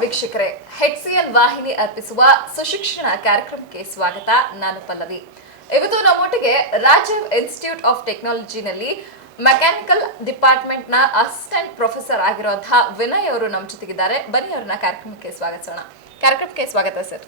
ವೀಕ್ಷಕರೇ, HCL ವಾಹಿನಿ ಅರ್ಪಿಸುವ ಸುಶಿಕ್ಷಣ ಕಾರ್ಯಕ್ರಮಕ್ಕೆ ಸ್ವಾಗತ. ನಾನು ಪಲ್ಲವಿ. ಇವತ್ತು ನಮ್ಮೊಟ್ಟಿಗೆ ರಾಜೀವ್ ಇನ್ಸ್ಟಿಟ್ಯೂಟ್ ಆಫ್ ಟೆಕ್ನಾಲಜಿನಲ್ಲಿ ಮೆಕ್ಯಾನಿಕಲ್ ಡಿಪಾರ್ಟ್ಮೆಂಟ್ ನ ಅಸಿಸ್ಟೆಂಟ್ ಪ್ರೊಫೆಸರ್ ಆಗಿರುವಂತಹ ವಿನಯ್ ಅವರು ನಮ್ಮ ಜೊತೆಗಿದ್ದಾರೆ. ಬನ್ನಿ ಅವರನ್ನ ಕಾರ್ಯಕ್ರಮಕ್ಕೆ ಸ್ವಾಗತ ಸರ್.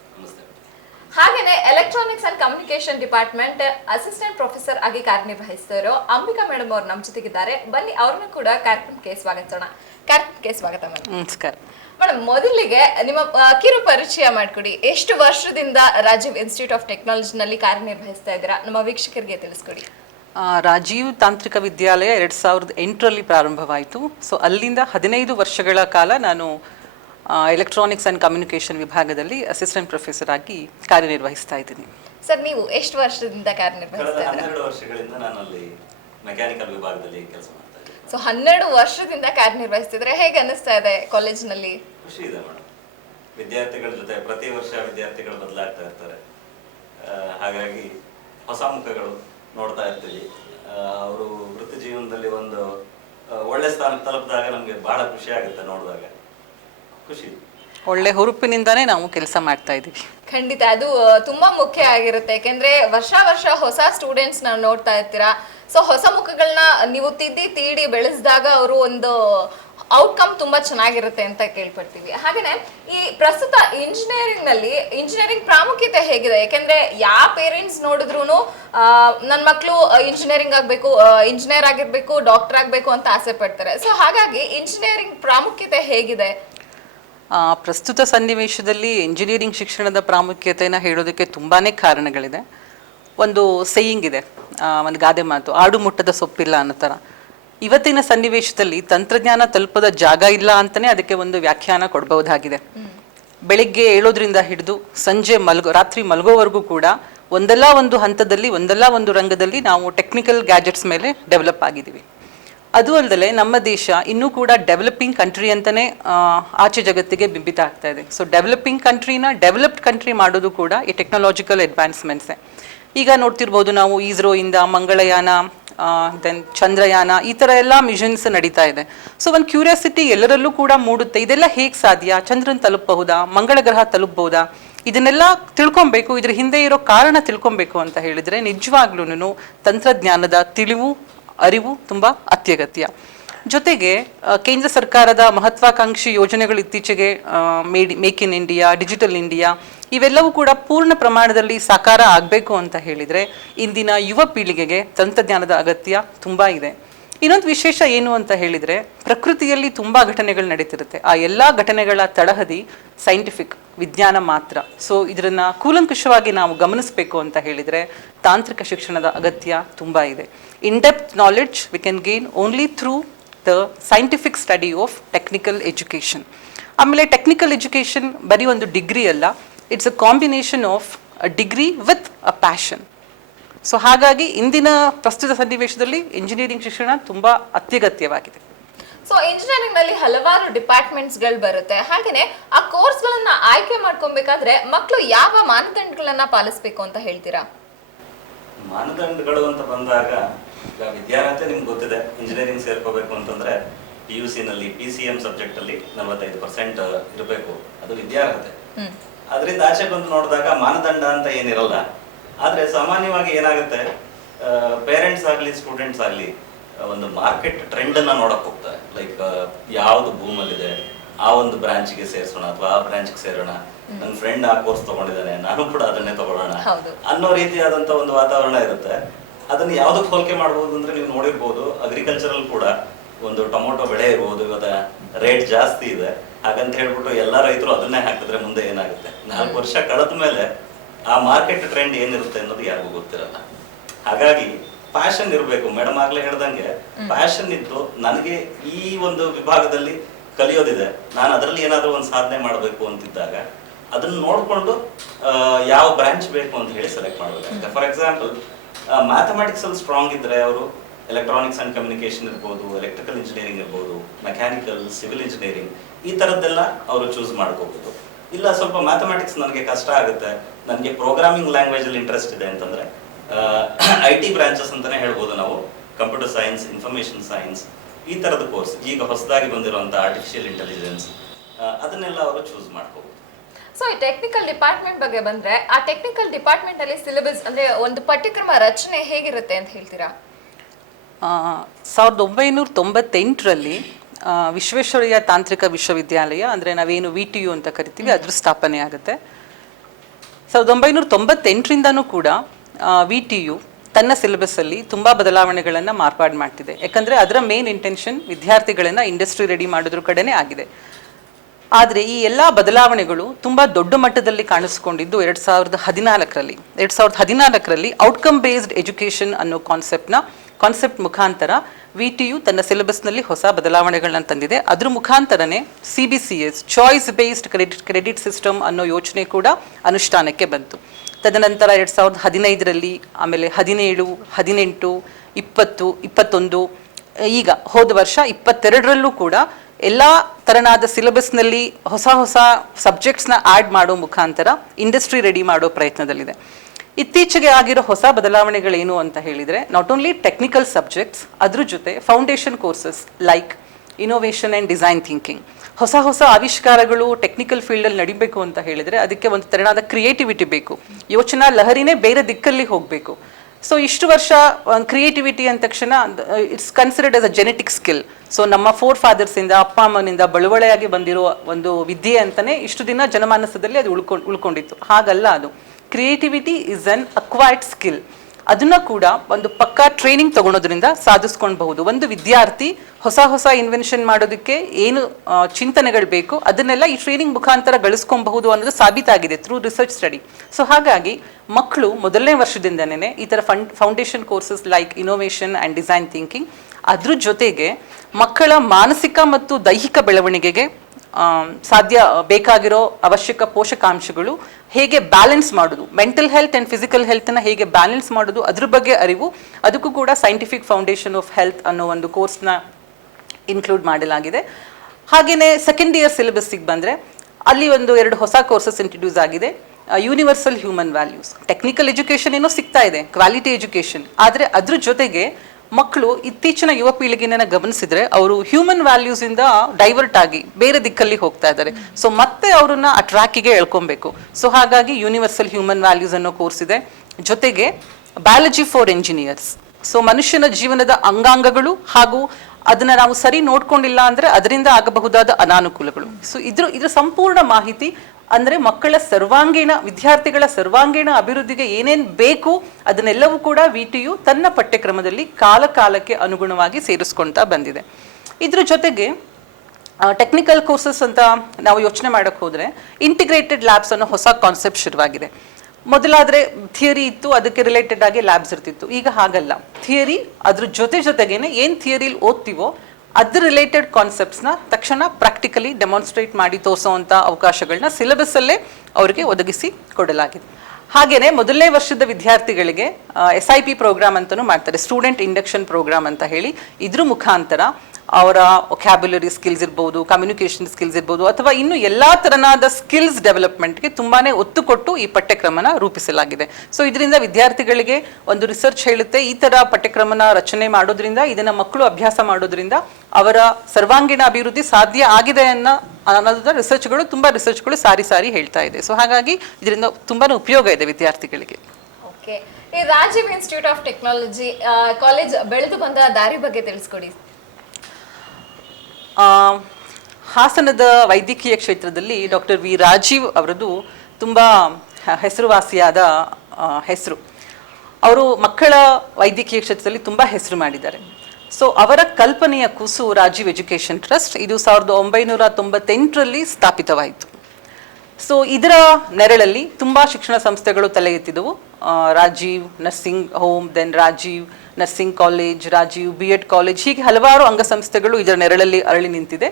ಹಾಗೇನೆ electronics and communication department assistant professor ಆಗಿ ಕಾರ್ಯನಿರ್ವಹಿಸ್ತಾ ಇರೋ ಅಂಬಿಕಾ ಮೇಡಮ್ ಅವರು ನಮ್ಮ ಜೊತೆಗಿದ್ದಾರೆ. ಬನ್ನಿ ಅವ್ರನ್ನ ಕೂಡ ಕಾರ್ಯಕ್ರಮಕ್ಕೆ ಸ್ವಾಗತ ಮೇಡಮ್. ನಮಸ್ಕಾರ ಮೇಡಮ್, ಮೊದಲಿಗೆ ನಿಮ್ಮ ಕಿರು ಪರಿಚಯ ಮಾಡಿಕೊಡಿ. ಎಷ್ಟು ವರ್ಷದಿಂದ ರಾಜೀವ್ ಇನ್ಸ್ಟಿಟ್ಯೂಟ್ ಆಫ್ ಟೆಕ್ನಾಲಜಿನಲ್ಲಿ ಕಾರ್ಯನಿರ್ವಹಿಸ್ತಾ ಇದ್ದೀರಾ, ನಮ್ಮ ವೀಕ್ಷಕರಿಗೆ ತಿಳಿಸ್ಕೊಡಿ. ರಾಜೀವ್ ತಾಂತ್ರಿಕ ವಿದ್ಯಾಲಯ 2008ರಲ್ಲಿ ಪ್ರಾರಂಭವಾಯಿತು. ಸೊ ಅಲ್ಲಿಂದ 15 ವರ್ಷಗಳ ಕಾಲ ನಾನು ಎಲೆಕ್ಟ್ರಾನಿಕ್ಸ್ ಆ್ಯಂಡ್ ಕಮ್ಯುನಿಕೇಷನ್ ವಿಭಾಗದಲ್ಲಿ ಅಸಿಸ್ಟೆಂಟ್ ಪ್ರೊಫೆಸರ್ ಆಗಿ ಕಾರ್ಯನಿರ್ವಹಿಸ್ತಾ ಇದ್ದೀನಿ. ಸರ್, ನೀವು ಎಷ್ಟು ವರ್ಷದಿಂದ ಕಾರ್ಯನಿರ್ವಹಿಸ್ತಾ ಇದ್ದೀರಾ? 12 ವರ್ಷಗಳಿಂದ ನಾನು ಅಲ್ಲಿ ಮೆಕ್ಯಾನಿಕಲ್ ವಿಭಾಗದಲ್ಲಿ ಕೆಲಸ ಮಾಡ್ತಾ ಇದ್ದೀನಿ. ಸೊ 12 ವರ್ಷದಿಂದ ಕಾರ್ಯನಿರ್ವಹಿಸ್ತಿದ್ರೆ ಹೇಗೆ ಅನ್ನಿಸ್ತಾ ಇದೆ ಕಾಲೇಜಿನಲ್ಲಿ? ಖುಷಿ ಇದೆ ಮೇಡಮ್. ವಿದ್ಯಾರ್ಥಿಗಳ ಜೊತೆ ಪ್ರತಿ ವರ್ಷ ವಿದ್ಯಾರ್ಥಿಗಳು ಬದಲಾಗ್ತಾ ಇರ್ತಾರೆ. ಹಾಗಾಗಿ ಹೊಸ ಮುಖಗಳು ನೋಡ್ತಾ ಇರ್ತೀವಿ. ಅವರು ವೃತ್ತಿ ಜೀವನದಲ್ಲಿ ಒಂದು ಒಳ್ಳೆ ಸ್ಥಾನಕ್ಕೆ ತಲುಪಿದಾಗ ನಮಗೆ ಬಹಳ ಖುಷಿ ಆಗುತ್ತೆ. ನೋಡಿದಾಗ ಖುಷಿ, ಒಳ್ಳೆ ಹುರುಪಿನಿಂದಾನೇ ನಾವು ಕೆಲಸ ಮಾಡ್ತಾ ಇದ್ದೀವಿ. ಖಂಡಿತ ಅದು ತುಂಬಾ ಮುಖ್ಯ ಆಗಿರುತ್ತೆ. ಯಾಕೆಂದ್ರೆ ವರ್ಷ ಹೊಸ ಸ್ಟೂಡೆಂಟ್ಸ್ ನಾವು ನೋಡ್ತಾ ಇರ್ತೀರಾ. ಸೊ ಹೊಸ ಮುಖಗಳನ್ನ ನೀವು ತೀಡಿ ಬೆಳೆಸಿದಾಗ ಅವರು ಒಂದು ಔಟ್ಕಮ್ ತುಂಬಾ ಚೆನ್ನಾಗಿರುತ್ತೆ ಅಂತ ಕೇಳ್ಪಡ್ತೀವಿ. ಹಾಗೇನೆ ಈ ಪ್ರಸ್ತುತ ಇಂಜಿನಿಯರಿಂಗ್ ಪ್ರಾಮುಖ್ಯತೆ ಹೇಗಿದೆ? ಯಾಕೆಂದ್ರೆ ಯಾವ ಪೇರೆಂಟ್ಸ್ ನೋಡಿದ್ರು ನನ್ನ ಮಕ್ಕಳು ಇಂಜಿನಿಯರ್ ಆಗಿರ್ಬೇಕು, ಡಾಕ್ಟರ್ ಆಗ್ಬೇಕು ಅಂತ ಆಸೆ ಪಡ್ತಾರೆ. ಸೊ ಹಾಗಾಗಿ ಇಂಜಿನಿಯರಿಂಗ್ ಪ್ರಾಮುಖ್ಯತೆ ಹೇಗಿದೆ? ಪ್ರಸ್ತುತ ಸನ್ನಿವೇಶದಲ್ಲಿ ಇಂಜಿನಿಯರಿಂಗ್ ಶಿಕ್ಷಣದ ಪ್ರಾಮುಖ್ಯತೆಯನ್ನು ಹೇಳೋದಕ್ಕೆ ತುಂಬಾ ಕಾರಣಗಳಿದೆ. ಒಂದು ಸೇಯಿಂಗ್ ಇದೆ, ಒಂದು ಗಾದೆ ಮಾತು, ಆಡು ಮುಟ್ಟದ ಸೊಪ್ಪಿಲ್ಲ ಅನ್ನೋ ಥರ. ಇವತ್ತಿನ ಸನ್ನಿವೇಶದಲ್ಲಿ ತಂತ್ರಜ್ಞಾನ ತಲುಪದ ಜಾಗ ಇಲ್ಲ ಅಂತಲೇ ಅದಕ್ಕೆ ಒಂದು ವ್ಯಾಖ್ಯಾನ ಕೊಡಬಹುದಾಗಿದೆ. ಬೆಳಿಗ್ಗೆ ಏಳೋದ್ರಿಂದ ಹಿಡಿದು ಸಂಜೆ ರಾತ್ರಿ ಮಲಗೋವರೆಗೂ ಕೂಡ ಒಂದಲ್ಲ ಒಂದು ಹಂತದಲ್ಲಿ ಒಂದಲ್ಲ ಒಂದು ರಂಗದಲ್ಲಿ ನಾವು ಟೆಕ್ನಿಕಲ್ ಗ್ಯಾಜೆಟ್ಸ್ ಮೇಲೆ ಡೆವಲಪ್ ಆಗಿದ್ದೀವಿ. ಅದು ಅಲ್ಲದೆ ನಮ್ಮ ದೇಶ ಇನ್ನೂ ಕೂಡ ಡೆವಲಪಿಂಗ್ ಕಂಟ್ರಿ ಅಂತಲೇ ಆಚೆ ಜಗತ್ತಿಗೆ ಬಿಂಬಿತ ಆಗ್ತಾ ಇದೆ. ಸೊ ಡೆವಲಪಿಂಗ್ ಕಂಟ್ರಿನ ಡೆವಲಪ್ಡ್ ಕಂಟ್ರಿ ಮಾಡೋದು ಕೂಡ ಈ ಟೆಕ್ನಾಲಜಿಕಲ್ ಅಡ್ವಾನ್ಸ್ಮೆಂಟ್ಸೇ. ಈಗ ನೋಡ್ತಿರ್ಬೋದು ನಾವು ಇಸ್ರೋಯಿಂದ ಮಂಗಳಯಾನ, ದೆನ್ ಚಂದ್ರಯಾನ, ಈ ಥರ ಎಲ್ಲ ಮಿಷನ್ಸ್ ನಡೀತಾ ಇದೆ. ಸೊ ಒಂದು ಕ್ಯೂರಿಯಾಸಿಟಿ ಎಲ್ಲರಲ್ಲೂ ಕೂಡ ಮೂಡುತ್ತೆ. ಇದೆಲ್ಲ ಹೇಗೆ ಸಾಧ್ಯ? ಚಂದ್ರನ್ ತಲುಪಬಹುದಾ? ಮಂಗಳ ಗ್ರಹ ತಲುಪಬಹುದಾ? ಇದನ್ನೆಲ್ಲ ತಿಳ್ಕೊಬೇಕು, ಇದ್ರ ಹಿಂದೆ ಇರೋ ಕಾರಣ ತಿಳ್ಕೊಬೇಕು ಅಂತ ಹೇಳಿದರೆ ನಿಜವಾಗ್ಲೂ ತಂತ್ರಜ್ಞಾನದ ಅರಿವು ತುಂಬ ಅತ್ಯಗತ್ಯ. ಜೊತೆಗೆ ಕೇಂದ್ರ ಸರ್ಕಾರದ ಮಹತ್ವಾಕಾಂಕ್ಷಿ ಯೋಜನೆಗಳು ಇತ್ತೀಚೆಗೆ make in India, digital India, ಇವೆಲ್ಲವೂ ಕೂಡ ಪೂರ್ಣ ಪ್ರಮಾಣದಲ್ಲಿ ಸಾಕಾರ ಆಗಬೇಕು ಅಂತ ಹೇಳಿದರೆ ಇಂದಿನ ಯುವ ಪೀಳಿಗೆಗೆ ತಂತ್ರಜ್ಞಾನದ ಅಗತ್ಯ ತುಂಬ ಇದೆ. ಇನ್ನೊಂದು ವಿಶೇಷ ಏನು ಅಂತ ಹೇಳಿದರೆ, ಪ್ರಕೃತಿಯಲ್ಲಿ ತುಂಬ ಘಟನೆಗಳು ನಡೀತಿರುತ್ತೆ. ಆ ಎಲ್ಲ ಘಟನೆಗಳ ತಳಹದಿ ಸೈಂಟಿಫಿಕ್ ವಿಜ್ಞಾನ ಮಾತ್ರ. ಸೊ ಇದನ್ನು ಕೂಲಂಕುಷವಾಗಿ ನಾವು ಗಮನಿಸಬೇಕು ಅಂತ ಹೇಳಿದರೆ ತಾಂತ್ರಿಕ ಶಿಕ್ಷಣದ ಅಗತ್ಯ ತುಂಬ ಇದೆ. In depth knowledge we can gain only through the scientific study of technical education. ಆಮೇಲೆ ಟೆಕ್ನಿಕಲ್ ಎಜುಕೇಷನ್ ಬರೀ ಒಂದು ಡಿಗ್ರಿ ಅಲ್ಲ, it's a combination of a degree with a passion. So ಹಾಗಾಗಿ ಇಂದಿನ ಪ್ರಸ್ತುತ ಸನ್ನಿವೇಶದಲ್ಲಿ ಇಂಜಿನಿಯರಿಂಗ್ ಶಿಕ್ಷಣ ತುಂಬ ಅತ್ಯಗತ್ಯವಾಗಿದೆ. ಸೊ ಇಂಜಿನಿಯರಿಂಗ್ ನಲ್ಲಿ ಹಲವಾರು ಡಿಪಾರ್ಟ್ಮೆಂಟ್ಸ್ ಗಳು ಬರುತ್ತೆ. ಹಾಗೇನೆ ಆ ಕೋರ್ಸ್ ಗಳನ್ನ ಆಯ್ಕೆ ಮಾಡ್ಕೊಬೇಕಾದ್ರೆ ಮಕ್ಕಳು ಯಾವ ಮಾನದಂಡಗಳನ್ನ ಪಾಲಿಸಬೇಕು ಅಂತ ಹೇಳ್ತೀರಾ? ಮಾನದಂಡಗಳು ಅಂತ ಬಂದಾಗ ಈಗ ವಿದ್ಯಾರ್ಥಿ ನಿಮ್ಗೆ ಗೊತ್ತಿದೆ, ಇಂಜಿನಿಯರಿಂಗ್ ಸೇರ್ಕೋಬೇಕು ಅಂತಂದ್ರೆ PUC ನಲ್ಲಿ PCM ಸಬ್ಜೆಕ್ಟ್ ಅಲ್ಲಿ 45% ಇರಬೇಕು, ಅದು ವಿದ್ಯಾರ್ಹತೆ. ಅದರಿಂದ ಆಚೆ ಬಂದು ನೋಡಿದಾಗ ಮಾನದಂಡ ಅಂತ ಏನಿರಲ್ಲ. ಆದ್ರೆ ಸಾಮಾನ್ಯವಾಗಿ ಏನಾಗುತ್ತೆ, ಪೇರೆಂಟ್ಸ್ ಆಗಲಿ ಸ್ಟೂಡೆಂಟ್ಸ್ ಆಗಲಿ ಒಂದು ಮಾರ್ಕೆಟ್ ಟ್ರೆಂಡ್ ಅನ್ನ ನೋಡಕ್ ಹೋಗ್ತಾರೆ. ಲೈಕ್ ಯಾವ್ದು ಬೂಮಲ್ಲಿದೆ ಆ ಒಂದು ಬ್ರಾಂಚ್ಗೆ ಸೇರಿಸೋಣ ಅಥವಾ ಆ ಬ್ರಾಂಚ್ಗೆ ಸೇರೋಣ, ನನ್ನ ಫ್ರೆಂಡ್ ಆ ಕೋರ್ಸ್ ತಗೊಂಡಿದ್ದಾನೆ, ನಾನು ಕೂಡ ಅದನ್ನೇ ತಗೊಳ್ಳೋಣ ಅನ್ನೋ ರೀತಿಯಾದಂತ ಒಂದು ವಾತಾವರಣ ಇರುತ್ತೆ. ಅದನ್ನ ಯಾವ್ದಕ್ಕೆ ಹೋಲಿಕೆ ಮಾಡಬಹುದು ಅಂದ್ರೆ, ನೀವು ನೋಡಿರ್ಬೋದು ಅಗ್ರಿಕಲ್ಚರಲ್ ಕೂಡ ಒಂದು ಟೊಮೊಟೊ ಬೆಳೆ ಇರ್ಬೋದು, ಇವತ್ತ ರೇಟ್ ಜಾಸ್ತಿ ಇದೆ, ಹಾಗಂತ ಹೇಳ್ಬಿಟ್ಟು ಎಲ್ಲಾ ರೈತರು ಅದನ್ನೇ ಹಾಕಿದ್ರೆ ಮುಂದೆ ಏನಾಗುತ್ತೆ? 4 ವರ್ಷ ಕಳೆದ ಮೇಲೆ ಆ ಮಾರ್ಕೆಟ್ ಟ್ರೆಂಡ್ ಏನಿರುತ್ತೆ ಅನ್ನೋದು ಯಾರಿಗೂ ಗೊತ್ತಿರಲ್ಲ. ಹಾಗಾಗಿ ಪ್ಯಾಷನ್ ಇರಬೇಕು. ಮೇಡಮ್ ಆಗ್ಲೇ ಹೇಳ್ದಂಗೆ ಪ್ಯಾಷನ್ ಇದ್ದು ನನಗೆ ಈ ಒಂದು ವಿಭಾಗದಲ್ಲಿ ಕಲಿಯೋದಿದೆ, ನಾನು ಅದರಲ್ಲಿ ಏನಾದ್ರೂ ಒಂದು ಸಾಧನೆ ಮಾಡಬೇಕು ಅಂತಿದ್ದಾಗ ಅದನ್ನ ನೋಡ್ಕೊಂಡು ಯಾವ ಬ್ರಾಂಚ್ ಬೇಕು ಅಂತ ಹೇಳಿ ಸೆಲೆಕ್ಟ್ ಮಾಡಬೇಕಾಗುತ್ತೆ. ಫಾರ್ ಎಕ್ಸಾಂಪಲ್ ಮ್ಯಾಥಮೆಟಿಕ್ಸ್ ಅಲ್ಲಿ ಸ್ಟ್ರಾಂಗ್ ಇದ್ರೆ ಅವರು ಎಲೆಕ್ಟ್ರಾನಿಕ್ಸ್ ಅಂಡ್ ಕಮ್ಯುನಿಕೇಶನ್ ಇರ್ಬೋದು, ಎಲೆಕ್ಟ್ರಿಕಲ್ ಇಂಜಿನಿಯರಿಂಗ್ ಇರ್ಬೋದು, ಮೆಕ್ಯಾನಿಕಲ್, ಸಿವಿಲ್ ಇಂಜಿನಿಯರಿಂಗ್, ಈ ತರದ್ದೆಲ್ಲ ಅವರು ಚೂಸ್ ಮಾಡ್ಕೋಬಹುದು. ಇಲ್ಲ ಸ್ವಲ್ಪ ಮ್ಯಾಥಮೆಟಿಕ್ಸ್ ನನಗೆ ಕಷ್ಟ ಆಗುತ್ತೆ, ನನಗೆ ಪ್ರೋಗ್ರಾಮಿಂಗ್ ಲ್ಯಾಂಗ್ವೇಜ್ ಅಲ್ಲಿ ಇಂಟ್ರೆಸ್ಟ್ ಇದೆ ಅಂತಂದ್ರೆ IT ಬ್ರಾಂಚಸ್ ಅಂತಾನೆ ಹೇಳ್ಬೋದು ನಾವು. ಕಂಪ್ಯೂಟರ್ ಸೈನ್ಸ್, ಇನ್ಫಾರ್ಮೇಶನ್ ಸೈನ್ಸ್, ಈ ತರದ ಕೋರ್ಸ್, ಈಗ ಹೊಸದಾಗಿ ಬಂದಿರುವಂತಹ ಆರ್ಟಿಫಿಷಿಯಲ್ ಇಂಟೆಲಿಜೆನ್ಸ್, ಅದನ್ನೆಲ್ಲ ಅವರು ಚೂಸ್ ಮಾಡ್ಕೋಬಹುದು. ಸೊ ಈ ಟೆಕ್ನಿಕಲ್ ಡಿಪಾರ್ಟ್ಮೆಂಟ್ ಬಗ್ಗೆ ಬಂದ್ರೆ, ಆ ಟೆಕ್ನಿಕಲ್ ಡಿಪಾರ್ಟ್ಮೆಂಟ್ ಅಲ್ಲಿ ಸಿಲೆಬಸ್ ಅಂದ್ರೆ ಒಂದು ಪಠ್ಯಕ್ರಮ ರಚನೆ ಹೇಗಿರುತ್ತೆ ಅಂತ ಹೇಳ್ತೀರಾ? 1998ರಲ್ಲಿ ವಿಶ್ವೇಶ್ವರಯ್ಯ ತಾಂತ್ರಿಕ ವಿಶ್ವವಿದ್ಯಾಲಯ, ಅಂದರೆ ನಾವೇನು VTU ಅಂತ ಕರಿತೀವಿ, ಅದ್ರ ಸ್ಥಾಪನೆ ಆಗುತ್ತೆ. 1998ರಿಂದನೂ ಕೂಡ VTU ತನ್ನ ಸಿಲೆಬಸ್ಸಲ್ಲಿ ತುಂಬ ಬದಲಾವಣೆಗಳನ್ನು ಮಾರ್ಪಾಡು ಮಾಡ್ತಿದೆ. ಯಾಕಂದರೆ ಅದರ ಮೇನ್ ಇಂಟೆನ್ಷನ್ ವಿದ್ಯಾರ್ಥಿಗಳನ್ನು ಇಂಡಸ್ಟ್ರಿ ರೆಡಿ ಮಾಡೋದ್ರ ಕಡೆನೇ ಆಗಿದೆ. ಆದರೆ ಈ ಎಲ್ಲ ಬದಲಾವಣೆಗಳು ತುಂಬ ದೊಡ್ಡ ಮಟ್ಟದಲ್ಲಿ ಕಾಣಿಸ್ಕೊಂಡಿದ್ದು 2014ರಲ್ಲಿ ಔಟ್ಕಮ್ ಬೇಸ್ಡ್ ಎಜುಕೇಷನ್ ಅನ್ನೋ ಕಾನ್ಸೆಪ್ಟ್ ಮುಖಾಂತರ VTU ತನ್ನ ಸಿಲೆಬಸ್ನಲ್ಲಿ ಹೊಸ ಬದಲಾವಣೆಗಳನ್ನ ತಂದಿದೆ. ಅದ್ರ ಮುಖಾಂತರನೇ CBCS choice based credit system ಅನ್ನೋ ಯೋಚನೆ ಕೂಡ ಅನುಷ್ಠಾನಕ್ಕೆ ಬಂತು. ತದನಂತರ 2015ರಲ್ಲಿ, ಆಮೇಲೆ 17, 18, 20, 21, ಈಗ ಹೋದ ವರ್ಷ 22ರಲ್ಲೂ ಕೂಡ ಎಲ್ಲ ತರನಾದ ಸಿಲೆಬಸ್ನಲ್ಲಿ ಹೊಸ ಸಬ್ಜೆಕ್ಟ್ಸ್ನ ಆ್ಯಡ್ ಮಾಡೋ ಮುಖಾಂತರ ಇಂಡಸ್ಟ್ರಿ ರೆಡಿ ಮಾಡೋ ಪ್ರಯತ್ನದಲ್ಲಿದೆ. ಇತ್ತೀಚೆಗೆ ಆಗಿರೋ ಹೊಸ ಬದಲಾವಣೆಗಳೇನು ಅಂತ ಹೇಳಿದರೆ, ನಾಟ್ ಓನ್ಲಿ ಟೆಕ್ನಿಕಲ್ ಸಬ್ಜೆಕ್ಟ್ಸ್, ಅದ್ರ ಜೊತೆ foundation courses like innovation and design thinking. ಹೊಸ ಟೆಕ್ನಿಕಲ್ ಫೀಲ್ಡಲ್ಲಿ ನಡಿಬೇಕು ಅಂತ ಹೇಳಿದರೆ ಅದಕ್ಕೆ ಒಂದು ತೆರನಾದ ಕ್ರಿಯೇಟಿವಿಟಿ ಬೇಕು. ಯೋಚನಾ ಲಹರಿನೇ ಬೇರೆ ದಿಕ್ಕಲ್ಲಿ ಹೋಗಬೇಕು. ಸೊ ಇಷ್ಟು ವರ್ಷ ಕ್ರಿಯೇಟಿವಿಟಿ ಅಂದ ತಕ್ಷಣ it's considered as a genetic skill. So ನಮ್ಮ ಫೋರ್ ಫಾದರ್ಸಿಂದ, ಅಪ್ಪ ಅಮ್ಮನಿಂದ ಬಳುವಳಿಯಾಗಿ ಬಂದಿರೋ ಒಂದು ವಿದ್ಯೆ ಅಂತಲೇ ಇಷ್ಟು ದಿನ ಜನಮಾನಸದಲ್ಲಿ ಅದು ಉಳ್ಕೊಂಡಿತ್ತು. ಹಾಗಲ್ಲ, ಅದು creativity is an acquired skill. ಅದನ್ನ ಕೂಡ ಒಂದು ಪಕ್ಕಾ ಟ್ರೈನಿಂಗ್ ತಗೊಳೋದ್ರಿಂದ ಸಾಧಿಸ್ಕೊಳ್ಬಹುದು. ಒಂದು ವಿದ್ಯಾರ್ಥಿ ಹೊಸ ಇನ್ವೆನ್ಷನ್ ಮಾಡೋದಕ್ಕೆ ಏನು ಚಿಂತನೆಗಳು ಬೇಕು ಅದನ್ನೆಲ್ಲ ಈ ಟ್ರೈನಿಂಗ್ ಮುಖಾಂತರ ಗಳಿಸ್ಕೊಬಹುದು ಅನ್ನೋದು ಸಾಬೀತಾಗಿದೆ ಥ್ರೂ ರಿಸರ್ಚ್ ಸ್ಟಡಿ. ಸೊ ಹಾಗಾಗಿ ಮಕ್ಕಳು ಮೊದಲನೇ ವರ್ಷದಿಂದನೇ ಈ ಥರ foundation courses like innovation and design thinking, ಅದ್ರ ಜೊತೆಗೆ ಮಕ್ಕಳ ಮಾನಸಿಕ ಮತ್ತು ದೈಹಿಕ ಬೆಳವಣಿಗೆಗೆ ಸಾಧ್ಯ ಬೇಕಾಗಿರೋ ಅವಶ್ಯಕ ಪೋಷಕಾಂಶಗಳು ಹೇಗೆ ಬ್ಯಾಲೆನ್ಸ್ ಮಾಡೋದು, ಮೆಂಟಲ್ ಹೆಲ್ತ್ ಆ್ಯಂಡ್ ಫಿಸಿಕಲ್ ಹೆಲ್ತನ್ನು ಹೇಗೆ ಬ್ಯಾಲೆನ್ಸ್ ಮಾಡೋದು, ಅದ್ರ ಬಗ್ಗೆ ಅರಿವು, ಅದಕ್ಕೂ ಕೂಡ ಸೈಂಟಿಫಿಕ್ ಫೌಂಡೇಶನ್ ಆಫ್ ಹೆಲ್ತ್ ಅನ್ನೋ ಒಂದು ಕೋರ್ಸ್ನ ಇನ್ಕ್ಲೂಡ್ ಮಾಡಲಾಗಿದೆ. ಹಾಗೆಯೇ ಸೆಕೆಂಡ್ ಇಯರ್ ಸಿಲೆಬಸ್ಸಿಗೆ ಬಂದರೆ ಅಲ್ಲಿ 2 ಹೊಸ ಕೋರ್ಸಸ್ ಇಂಟ್ರೊಡ್ಯೂಸ್ ಆಗಿದೆ. Universal human values. Technical education ಏನೋ ಸಿಗ್ತಾ ಇದೆ, ಕ್ವಾಲಿಟಿ ಎಜುಕೇಷನ್, ಆದರೆ ಅದ್ರ ಜೊತೆಗೆ ಮಕ್ಕಳು ಇತ್ತೀಚಿನ ಯುವ ಪೀಳಿಗೆನ ಗಮನಿಸಿದ್ರೆ ಅವರು ಹ್ಯೂಮನ್ ವ್ಯಾಲ್ಯೂಸ್ ಇಂದ ಡೈವರ್ಟ್ ಆಗಿ ಬೇರೆ ದಿಕ್ಕಲ್ಲಿ ಹೋಗ್ತಾ ಇದ್ದಾರೆ. ಸೊ ಮತ್ತೆ ಅವ್ರನ್ನ ಆ ಟ್ರ್ಯಾಕಿಗೆ ಎಳ್ಕೊಬೇಕು. ಸೊ ಹಾಗಾಗಿ ಯೂನಿವರ್ಸಲ್ ಹ್ಯೂಮನ್ ವ್ಯಾಲ್ಯೂಸ್ ಅನ್ನೋ ಕೋರ್ಸ್ ಇದೆ. ಜೊತೆಗೆ ಬಯಾಲಜಿ ಫಾರ್ ಎಂಜಿನಿಯರ್ಸ್. ಸೊ ಮನುಷ್ಯನ ಜೀವನದ ಅಂಗಾಂಗಗಳು ಹಾಗೂ ಅದನ್ನ ನಾವು ಸರಿ ನೋಡ್ಕೊಂಡಿಲ್ಲ ಅಂದ್ರೆ ಅದರಿಂದ ಆಗಬಹುದಾದ ಅನಾನುಕೂಲಗಳು. ಸೊ ಇದ್ರ ಸಂಪೂರ್ಣ ಮಾಹಿತಿ ಅಂದ್ರೆ ವಿದ್ಯಾರ್ಥಿಗಳ ಸರ್ವಾಂಗೀಣ ಅಭಿವೃದ್ಧಿಗೆ ಏನೇನು ಬೇಕು ಅದನ್ನೆಲ್ಲವೂ ಕೂಡ VTU ತನ್ನ ಪಠ್ಯಕ್ರಮದಲ್ಲಿ ಕಾಲಕ್ಕೆ ಅನುಗುಣವಾಗಿ ಸೇರಿಸ್ಕೊಳ್ತಾ ಬಂದಿದೆ. ಇದ್ರ ಜೊತೆಗೆ ಟೆಕ್ನಿಕಲ್ ಕೋರ್ಸಸ್ ಅಂತ ನಾವು ಯೋಚನೆ ಮಾಡಕ್ ಹೋದ್ರೆ ಇಂಟಿಗ್ರೇಟೆಡ್ ಲ್ಯಾಬ್ಸ್ ಅನ್ನೋ ಹೊಸ ಕಾನ್ಸೆಪ್ಟ್ ಶುರುವಾಗಿದೆ. ಮೊದಲಾದ್ರೆ ಥಿಯರಿ ಇತ್ತು, ಅದಕ್ಕೆ ರಿಲೇಟೆಡ್ ಆಗಿ ಲ್ಯಾಬ್ಸ್ ಇರ್ತಿತ್ತು. ಈಗ ಹಾಗಲ್ಲ, ಥಿಯರಿ ಅದ್ರ ಜೊತೆಗೇನೆ ಏನ್ ಥಿಯರಿಲಿ ಓದ್ತೀವೋ ಅದ್ರ ರಿಲೇಟೆಡ್ ಕಾನ್ಸೆಪ್ಟ್ಸ್ನ ತಕ್ಷಣ ಪ್ರಾಕ್ಟಿಕಲಿ ಡೆಮಾನ್ಸ್ಟ್ರೇಟ್ ಮಾಡಿ ತೋರಿಸೋವಂಥ ಅವಕಾಶಗಳನ್ನ ಸಿಲೆಬಸ್ಸಲ್ಲೇ ಅವರಿಗೆ ಒದಗಿಸಿ ಕೊಡಲಾಗಿದೆ. ಹಾಗೆಯೇ ಮೊದಲನೇ ವರ್ಷದ ವಿದ್ಯಾರ್ಥಿಗಳಿಗೆ SIP ಪ್ರೋಗ್ರಾಮ್ ಅಂತಲೂ ಮಾಡ್ತಾರೆ, ಸ್ಟೂಡೆಂಟ್ ಇಂಡಕ್ಷನ್ ಪ್ರೋಗ್ರಾಮ್ ಅಂತ ಹೇಳಿ. ಇದ್ರ ಮುಖಾಂತರ ಅವರ ಒಕ್ಯಾಬ್ಯುಲರಿ ಸ್ಕಿಲ್ಸ್ ಇರ್ಬೋದು, ಕಮ್ಯುನಿಕೇಷನ್ ಸ್ಕಿಲ್ಸ್ ಇರ್ಬೋದು, ಅಥವಾ ಇನ್ನು ಎಲ್ಲ ತರನಾದ ಸ್ಕಿಲ್ಸ್ ಡೆವಲಪ್ಮೆಂಟ್ಗೆ ತುಂಬಾನೇ ಒತ್ತು ಕೊಟ್ಟು ಈ ಪಠ್ಯಕ್ರಮನ ರೂಪಿಸಲಾಗಿದೆ. ಸೊ ಇದರಿಂದ ವಿದ್ಯಾರ್ಥಿಗಳಿಗೆ ಒಂದು ರಿಸರ್ಚ್ ಹೇಳುತ್ತೆ, ಈ ತರ ಪಠ್ಯಕ್ರಮನ ರಚನೆ ಮಾಡೋದ್ರಿಂದ, ಇದನ್ನ ಮಕ್ಕಳು ಅಭ್ಯಾಸ ಮಾಡೋದ್ರಿಂದ ಅವರ ಸರ್ವಾಂಗೀಣ ಅಭಿವೃದ್ಧಿ ಸಾಧ್ಯ ಆಗಿದೆ ಅನ್ನೋದ ತುಂಬಾ ರಿಸರ್ಚ್ಗಳು ಸಾರಿ ಹೇಳ್ತಾ ಇದೆ. ಸೊ ಹಾಗಾಗಿ ಇದರಿಂದ ತುಂಬಾನೇ ಉಪಯೋಗ ಇದೆ ವಿದ್ಯಾರ್ಥಿಗಳಿಗೆ. ಓಕೆ, ಈ Rajiv institute of technology college ಬೆಳೆದು ಬಂದ ದಾರಿ ಬಗ್ಗೆ ತಿಳಿಸ್ಕೊಡಿ. ಹಾಸನದ ವೈದ್ಯಕೀಯ ಕ್ಷೇತ್ರದಲ್ಲಿ ಡಾಕ್ಟರ್ ವಿ ರಾಜೀವ್ ಅವರದ್ದು ತುಂಬ ಹೆಸರುವಾಸಿಯಾದ ಹೆಸರು. ಅವರು ಮಕ್ಕಳ ವೈದ್ಯಕೀಯ ಕ್ಷೇತ್ರದಲ್ಲಿ ತುಂಬ ಹೆಸರು ಮಾಡಿದ್ದಾರೆ. ಸೊ ಅವರ ಕಲ್ಪನೆಯ ಕೂಸು ರಾಜೀವ್ ಎಜುಕೇಷನ್ ಟ್ರಸ್ಟ್. ಇದು 1998ರಲ್ಲಿ ಸ್ಥಾಪಿತವಾಯಿತು. ಸೊ ಇದರ ನೆರಳಲ್ಲಿ ತುಂಬ ಶಿಕ್ಷಣ ಸಂಸ್ಥೆಗಳು ತಲೆ ಎತ್ತಿದವು. Rajeev nursing home, then Rajeev nursing college, Rajeev B.Ed college, ಹೀಗೆ ಹಲವಾರು ಅಂಗಸಂಸ್ಥೆಗಳು ಇದರ ನೆರಳಲ್ಲಿ ಅರಳಿ ನಿಂತಿದೆ.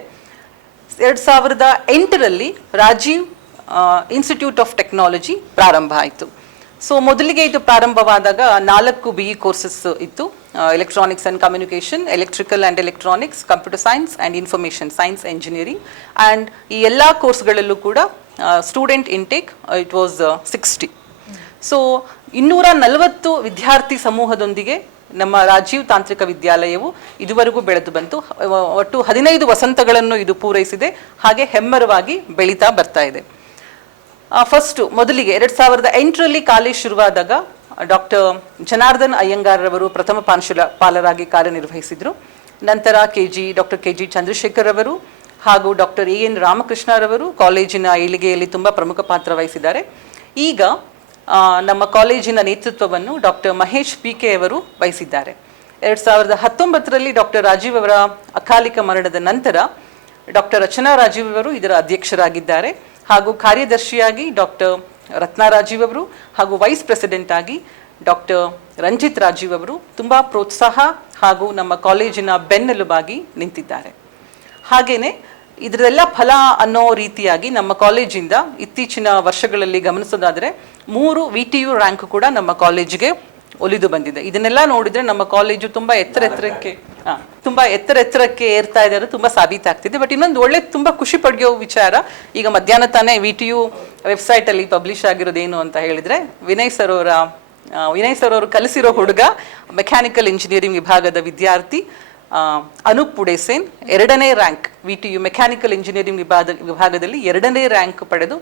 2008ರಲ್ಲಿ ರಾಜೀವ್ ಇನ್ಸ್ಟಿಟ್ಯೂಟ್ ಆಫ್ ಟೆಕ್ನಾಲಜಿ ಪ್ರಾರಂಭ ಆಯಿತು. ಸೊ ಮೊದಲಿಗೆ ಇದು ಪ್ರಾರಂಭವಾದಾಗ 4 BE ಕೋರ್ಸಸ್ ಇತ್ತು. Electronics and communication, electrical and electronics, computer science and information science, engineering. And ಈ ಎಲ್ಲ ಕೋರ್ಸ್ಗಳಲ್ಲೂ ಕೂಡ student intake it was 60. So 240 ವಿದ್ಯಾರ್ಥಿ ಸಮೂಹದೊಂದಿಗೆ ನಮ್ಮ ರಾಜೀವ್ ತಾಂತ್ರಿಕ ವಿದ್ಯಾಲಯವು ಇದುವರೆಗೂ ಬೆಳೆದು ಬಂತು. ಒಟ್ಟು 15 ವಸಂತಗಳನ್ನು ಇದು ಪೂರೈಸಿದೆ, ಹಾಗೆ ಹೆಮ್ಮರವಾಗಿ ಬೆಳೀತಾ ಬರ್ತಾ ಇದೆ. ಮೊದಲಿಗೆ 2008ರಲ್ಲಿ ಕಾಲೇಜ್ ಶುರುವಾದಾಗ ಡಾಕ್ಟರ್ ಜನಾರ್ದನ್ ಅಯ್ಯಂಗಾರ್ ರವರು ಪ್ರಥಮ ಪ್ರಾಂಶುಪಾಲರಾಗಿ ಕಾರ್ಯನಿರ್ವಹಿಸಿದ್ರು. ನಂತರ ಡಾಕ್ಟರ್ ಕೆ ಜಿ ಚಂದ್ರಶೇಖರ್ ಅವರು ಹಾಗೂ ಡಾಕ್ಟರ್ AN ರಾಮಕೃಷ್ಣ ರವರು ಕಾಲೇಜಿನ ಏಳಿಗೆಯಲ್ಲಿ ತುಂಬ ಪ್ರಮುಖ ಪಾತ್ರ ವಹಿಸಿದ್ದಾರೆ. ಈಗ ನಮ್ಮ ಕಾಲೇಜಿನ ನೇತೃತ್ವವನ್ನು ಡಾಕ್ಟರ್ ಮಹೇಶ್ PK ಅವರು ವಹಿಸಿದ್ದಾರೆ. 2019ರಲ್ಲಿ ಡಾಕ್ಟರ್ ರಾಜೀವ್ ಅವರ ಅಕಾಲಿಕ ಮರಣದ ನಂತರ ಡಾಕ್ಟರ್ ರಚನಾ ರಾಜೀವ್ ಅವರು ಇದರ ಅಧ್ಯಕ್ಷರಾಗಿದ್ದಾರೆ, ಹಾಗೂ ಕಾರ್ಯದರ್ಶಿಯಾಗಿ ಡಾಕ್ಟರ್ ರತ್ನಾ ರಾಜೀವ್ ಅವರು ಹಾಗೂ ವೈಸ್ ಪ್ರೆಸಿಡೆಂಟ್ ಆಗಿ ಡಾಕ್ಟರ್ ರಂಜಿತ್ ರಾಜೀವ್ ಅವರು ತುಂಬ ಪ್ರೋತ್ಸಾಹ ಹಾಗೂ ನಮ್ಮ ಕಾಲೇಜಿನ ಬೆನ್ನೆಲುಬಾಗಿ ನಿಂತಿದ್ದಾರೆ. ಹಾಗೇನೆ ಇದರೆಲ್ಲ ಫಲ ಅನ್ನೋ ರೀತಿಯಾಗಿ ನಮ್ಮ ಕಾಲೇಜಿಂದ ಇತ್ತೀಚಿನ ವರ್ಷಗಳಲ್ಲಿ ಗಮನಿಸೋದಾದರೆ 3 VTU ರ್ಯಾಂಕ್ ಕೂಡ ನಮ್ಮ ಕಾಲೇಜಿಗೆ ಒಲಿದು ಬಂದಿದೆ. ಇದನ್ನೆಲ್ಲ ನೋಡಿದ್ರೆ ನಮ್ಮ ಕಾಲೇಜು ತುಂಬಾ ಎತ್ತರಕ್ಕೆ ಏರ್ತಾ ಇದ್ದಾರೆ, ತುಂಬಾ ಸಾಬೀತಾಗ್ತಿದೆ. ಬಟ್ ಇನ್ನೊಂದು ಒಳ್ಳೆ ತುಂಬಾ ಖುಷಿ ಪಡೆಯೋ ವಿಚಾರ, ಈಗ ಮಧ್ಯಾಹ್ನ ತಾನೇ VTU ವೆಬ್ಸೈಟ್ ಅಲ್ಲಿ ಪಬ್ಲಿಷ್ ಆಗಿರೋದೇನು ಅಂತ ಹೇಳಿದ್ರೆ, ವಿನಯ್ ಸರ್ ಅವರು ಕಲಿಸಿರೋ ಹುಡುಗ ಮೆಕ್ಯಾನಿಕಲ್ ಇಂಜಿನಿಯರಿಂಗ್ ವಿಭಾಗದ ವಿದ್ಯಾರ್ಥಿ ಅನೂಪ್ ಪುಡೇಸೇನ್ 2ನೇ ರ್ಯಾಂಕ್ VTU ಮೆಕ್ಯಾನಿಕಲ್ ಇಂಜಿನಿಯರಿಂಗ್ ವಿಭಾಗದಲ್ಲಿ 2ನೇ ರ್ಯಾಂಕ್ ಪಡೆದು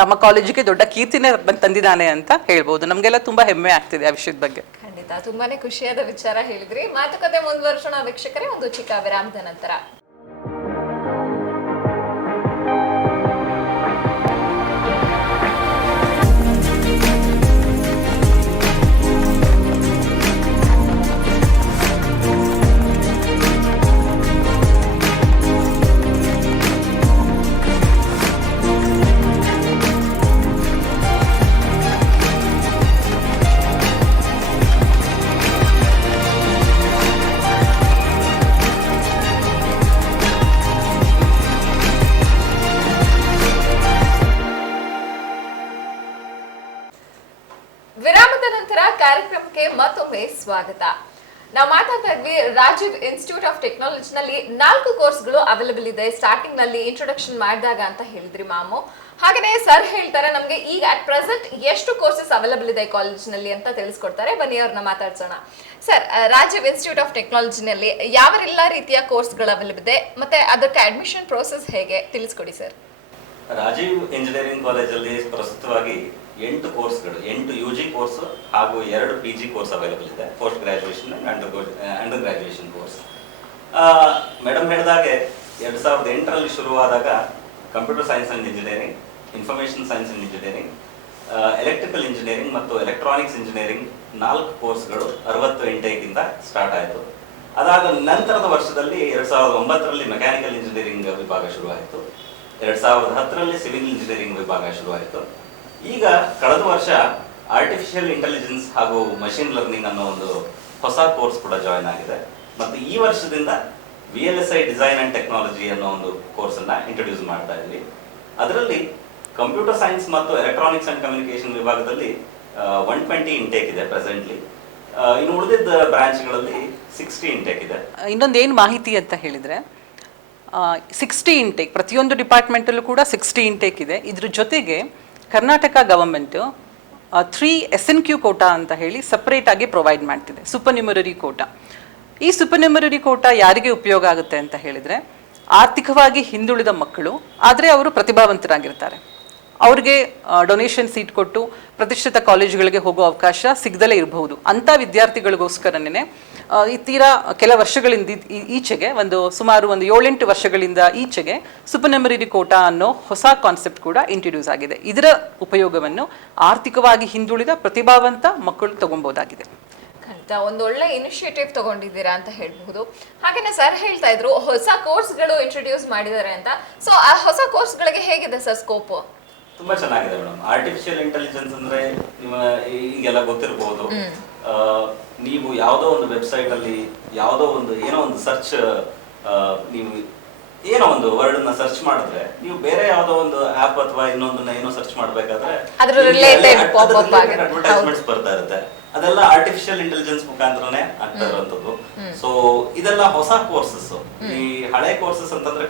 ನಮ್ಮ ಕಾಲೇಜಿಗೆ ದೊಡ್ಡ ಕೀರ್ತಿನೇ ತಂದಿದ್ದಾನೆ ಅಂತ ಹೇಳ್ಬೋದು. ನಮಗೆಲ್ಲ ತುಂಬಾ ಹೆಮ್ಮೆ ಆಗ್ತಿದೆ ಆ ವಿಷಯದ ಬಗ್ಗೆ. ಖಂಡಿತ ತುಂಬಾನೇ ಖುಷಿಯಾದ ವಿಚಾರ ಹೇಳಿದ್ರಿ. ಮಾತುಕತೆ ಮುಂದುವರ್ಸೋಣ ವೀಕ್ಷಕರೇ, ಒಂದು ಚಿಕ್ಕ ವಿರಾಮದ ನಂತರ. ವಿರಾಮದ ನಂತರ ಕಾರ್ಯಕ್ರಮಕ್ಕೆ ಮತ್ತೊಮ್ಮೆ ಸ್ವಾಗತ. ನಾವು ಮಾತಾಡ್ತಾ ಇದ್ವಿ ರಾಜೀವ್ ಇನ್ಸ್ಟಿಟ್ಯೂಟ್ ಆಫ್ ಟೆಕ್ನಾಲಜಿ ನಲ್ಲಿ 4 ಕೋರ್ಸ್ಗಳು ಅವೈಲೇಬಲ್ ಇದೆ ಸ್ಟಾರ್ಟಿಂಗ್ ನಲ್ಲಿ ಇಂಟ್ರೊಡಕ್ಷನ್ ಮಾಡಿದಾಗ ಅಂತ ಹೇಳಿದ್ರಿ ಮ್ಯಾಮು. ಹಾಗೇನೆ ಸರ್ ಹೇಳ್ತಾರೆ ನಮ್ಗೆ ಈಗ ಅಟ್ ಪ್ರೆಸೆಂಟ್ ಎಷ್ಟು ಕೋರ್ಸಸ್ ಅವೈಲೇಬಲ್ ಇದೆ ಕಾಲೇಜಿನಲ್ಲಿ ಅಂತ ತಿಳಿಸ್ಕೊಡ್ತಾರೆ. ಬನ್ನಿ ಅವ್ರನ್ನ ಮಾತಾಡ್ಸೋಣ. ಸರ್, ರಾಜೀವ್ ಇನ್ಸ್ಟಿಟ್ಯೂಟ್ ಆಫ್ ಟೆಕ್ನಾಲಜಿನಲ್ಲಿ ಯಾವೆಲ್ಲ ರೀತಿಯ ಕೋರ್ಸ್ಗಳು ಅವೈಲೇಬಲ್ ಇದೆ ಮತ್ತೆ ಅದಕ್ಕೆ ಅಡ್ಮಿಷನ್ ಪ್ರೋಸೆಸ್ ಹೇಗೆ ತಿಳಿಸ್ಕೊಡಿ ಸರ್. ರಾಜೀವ್ ಇಂಜಿನಿಯರಿಂಗ್ ಕಾಲೇಜಲ್ಲಿ ಪ್ರಸ್ತುತವಾಗಿ 8 ಕೋರ್ಸ್ಗಳು, 8 UG ಕೋರ್ಸ್ ಹಾಗೂ 2 PG ಕೋರ್ಸ್ ಅವೈಲೇಬಲ್ ಇದೆ. Post graduation under graduation course. Madam ಹೇಳಿದಾಗೆ 2008ರಲ್ಲಿ ಶುರುವಾದಾಗ computer science and engineering, information science and engineering, electrical engineering ಮತ್ತು ಎಲೆಕ್ಟ್ರಾನಿಕ್ಸ್ ಇಂಜಿನಿಯರಿಂಗ್ 4 ಕೋರ್ಸ್ಗಳು 68ಗಿಂತ ಸ್ಟಾರ್ಟ್ ಆಯಿತು. ಅದಾದ ನಂತರದ ವರ್ಷದಲ್ಲಿ 2009ರಲ್ಲಿ ಮೆಕ್ಯಾನಿಕಲ್ ಇಂಜಿನಿಯರಿಂಗ್ ವಿಭಾಗ ಶುರುವಾಯಿತು. 2010ರಲ್ಲಿ ಸಿವಿಲ್ ಇಂಜಿನಿಯರಿಂಗ್ ವಿಭಾಗ ಶುರುವಾಯಿತು. ಈಗ ಕಳೆದ ವರ್ಷ ಆರ್ಟಿಫಿಷಿಯಲ್ ಇಂಟೆಲಿಜೆನ್ಸ್ ಹಾಗೂ ಮಷಿನ್ ಲರ್ನಿಂಗ್ ಅನ್ನೋ ಒಂದು ಹೊಸ ಕೋರ್ಸ್ ಕೂಡ ಜಾಯಿನ್ ಆಗಿದೆ. ಮತ್ತು ಈ ವರ್ಷದಿಂದ VLSI ಡಿಸೈನ್ ಅಂಡ್ ಟೆಕ್ನಾಲಜಿ ಅನ್ನೋ ಒಂದು ಕೋರ್ಸನ್ನು ಇಂಟ್ರೊಡ್ಯೂಸ್ ಮಾಡ್ತಾ ಇದ್ವಿ. ಅದರಲ್ಲಿ ಕಂಪ್ಯೂಟರ್ ಸೈನ್ಸ್ ಮತ್ತು ಎಲೆಕ್ಟ್ರಾನಿಕ್ಸ್ ಅಂಡ್ ಕಮ್ಯುನಿಕೇಶನ್ ವಿಭಾಗದಲ್ಲಿ 120 ಇಂಟೇಕ್ ಇದೆ ಪ್ರೆಸೆಂಟ್ಲಿ. ಇನ್ನು ಉಳಿದಿದ್ದ ಬ್ರಾಂಚ್ಗಳಲ್ಲಿ 60 ಇಂಟೇಕ್ ಇದೆ. ಇನ್ನೊಂದು ಏನು ಮಾಹಿತಿ ಅಂತ ಹೇಳಿದ್ರೆ, 60 ಇಂಟೇಕ್ ಪ್ರತಿಯೊಂದು ಡಿಪಾರ್ಟ್ಮೆಂಟಲ್ಲೂ ಕೂಡ 60 ಇಂಟೇಕ್ ಇದೆ. ಇದ್ರ ಜೊತೆಗೆ ಕರ್ನಾಟಕ ಗವರ್ಮೆಂಟು 3 SNQ ಕೋಟಾ ಅಂತ ಹೇಳಿ ಸಪ್ರೇಟ್ ಆಗಿ ಪ್ರೊವೈಡ್ ಮಾಡ್ತಿದೆ, ಸೂಪರ್ ನ್ಯೂಮರರಿ ಕೋಟಾ. ಈ ಸೂಪರ್ ನ್ಯೂಮರರಿ ಕೋಟಾ ಯಾರಿಗೆ ಉಪಯೋಗ ಆಗುತ್ತೆ ಅಂತ ಹೇಳಿದ್ರೆ, ಆರ್ಥಿಕವಾಗಿ ಹಿಂದುಳಿದ ಮಕ್ಕಳು ಆದರೆ ಅವರು ಪ್ರತಿಭಾವಂತರಾಗಿರ್ತಾರೆ, ಅವ್ರಿಗೆ ಡೊನೇಷನ್ ಸೀಟ್ ಕೊಟ್ಟು ಪ್ರತಿಷ್ಠಿತ ಕಾಲೇಜುಗಳಿಗೆ ಹೋಗೋ ಅವಕಾಶ ಸಿಗದಲೇ ಇರಬಹುದು. ಅಂಥ ವಿದ್ಯಾರ್ಥಿಗಳಿಗೋಸ್ಕರನೇ ಈ ತೀರಾ ಕೆಲ ವರ್ಷಗಳಿಂದ ಈಚೆಗೆ ಸುಮಾರು 7-8 ವರ್ಷಗಳಿಂದ ಈಚೆಗೆ ಸೂಪರ್ ನ್ಯೂಮರರಿ ಕೋಟಾ ಅನ್ನೋ ಹೊಸ ಕಾನ್ಸೆಪ್ಟ್ ಕೂಡ ಇಂಟ್ರೊಡ್ಯೂಸ್ ಆಗಿದೆ. ಇದರ ಉಪಯೋಗವನ್ನು ಆರ್ಥಿಕವಾಗಿ ಹಿಂದುಳಿದ ಪ್ರತಿಭಾವಂತ ಮಕ್ಕಳು ತಗೊಬೋದಾಗಿದೆ. ಖಂಡಿತ ಒಂದು ಒಳ್ಳೆ ಇನಿಷಿಯೇಟಿವ್ ತಗೊಂಡಿದ್ದೀರಾ ಅಂತ ಹೇಳ್ಬಹುದು. ಹಾಗೇನೆ ಸರ್ ಹೇಳ್ತಾ ಇದ್ರು ಹೊಸ ಕೋರ್ಸ್ಗಳು ಇಂಟ್ರೊಡ್ಯೂಸ್ ಮಾಡಿದ್ದಾರೆ ಅಂತ. ಸೊ ಆ ಹೊಸ ಕೋರ್ಸ್ಗಳಿಗೆ ಹೇಗಿದೆ ಸರ್ ಸ್ಕೋಪ್? ತುಂಬಾ ಚೆನ್ನಾಗಿದೆ ಮೇಡಮ್. ಆರ್ಟಿಫಿಷಿಯಲ್ ಇಂಟೆಲಿಜೆನ್ಸ್ ಅಂದ್ರೆ ಈಗೆಲ್ಲ ಗೊತ್ತಿರಬಹುದು. ನೀವು ಯಾವುದೋ ಒಂದು ವೆಬ್ಸೈಟ್ ಅಲ್ಲಿ ಏನೋ ಒಂದು ಸರ್ಚ್, ನೀವು ಏನೋ ಒಂದು ವರ್ಡ್ ನ ಸರ್ಚ್ ಮಾಡಿದ್ರೆ, ನೀವು ಬೇರೆ ಯಾವುದೋ ಒಂದು ಆಪ್ ಅಥವಾ ಇನ್ನೊಂದನ್ನ ಏನೋ ಸರ್ಚ್ ಮಾಡ್ಬೇಕಾದ್ರೆ ಅಡ್ವರ್ಟೈಸ್ಮೆಂಟ್ಸ್ ಬರ್ತಾ ಇರುತ್ತೆ. ಅದೆಲ್ಲ ಆರ್ಟಿಫಿಷಿಯಲ್ ಇಂಟೆಲಿಜೆನ್ಸ್ ಮುಖಾಂತರನೇ ಆಗ್ತಾ ಇರುವಂತದ್ದು. ಸೊ ಇದೆಲ್ಲ ಹೊಸ ಕೋರ್ಸಸ್. ಈ ಹಳೆ ಕೋರ್ಸಸ್ ಅಂತಂದ್ರೆ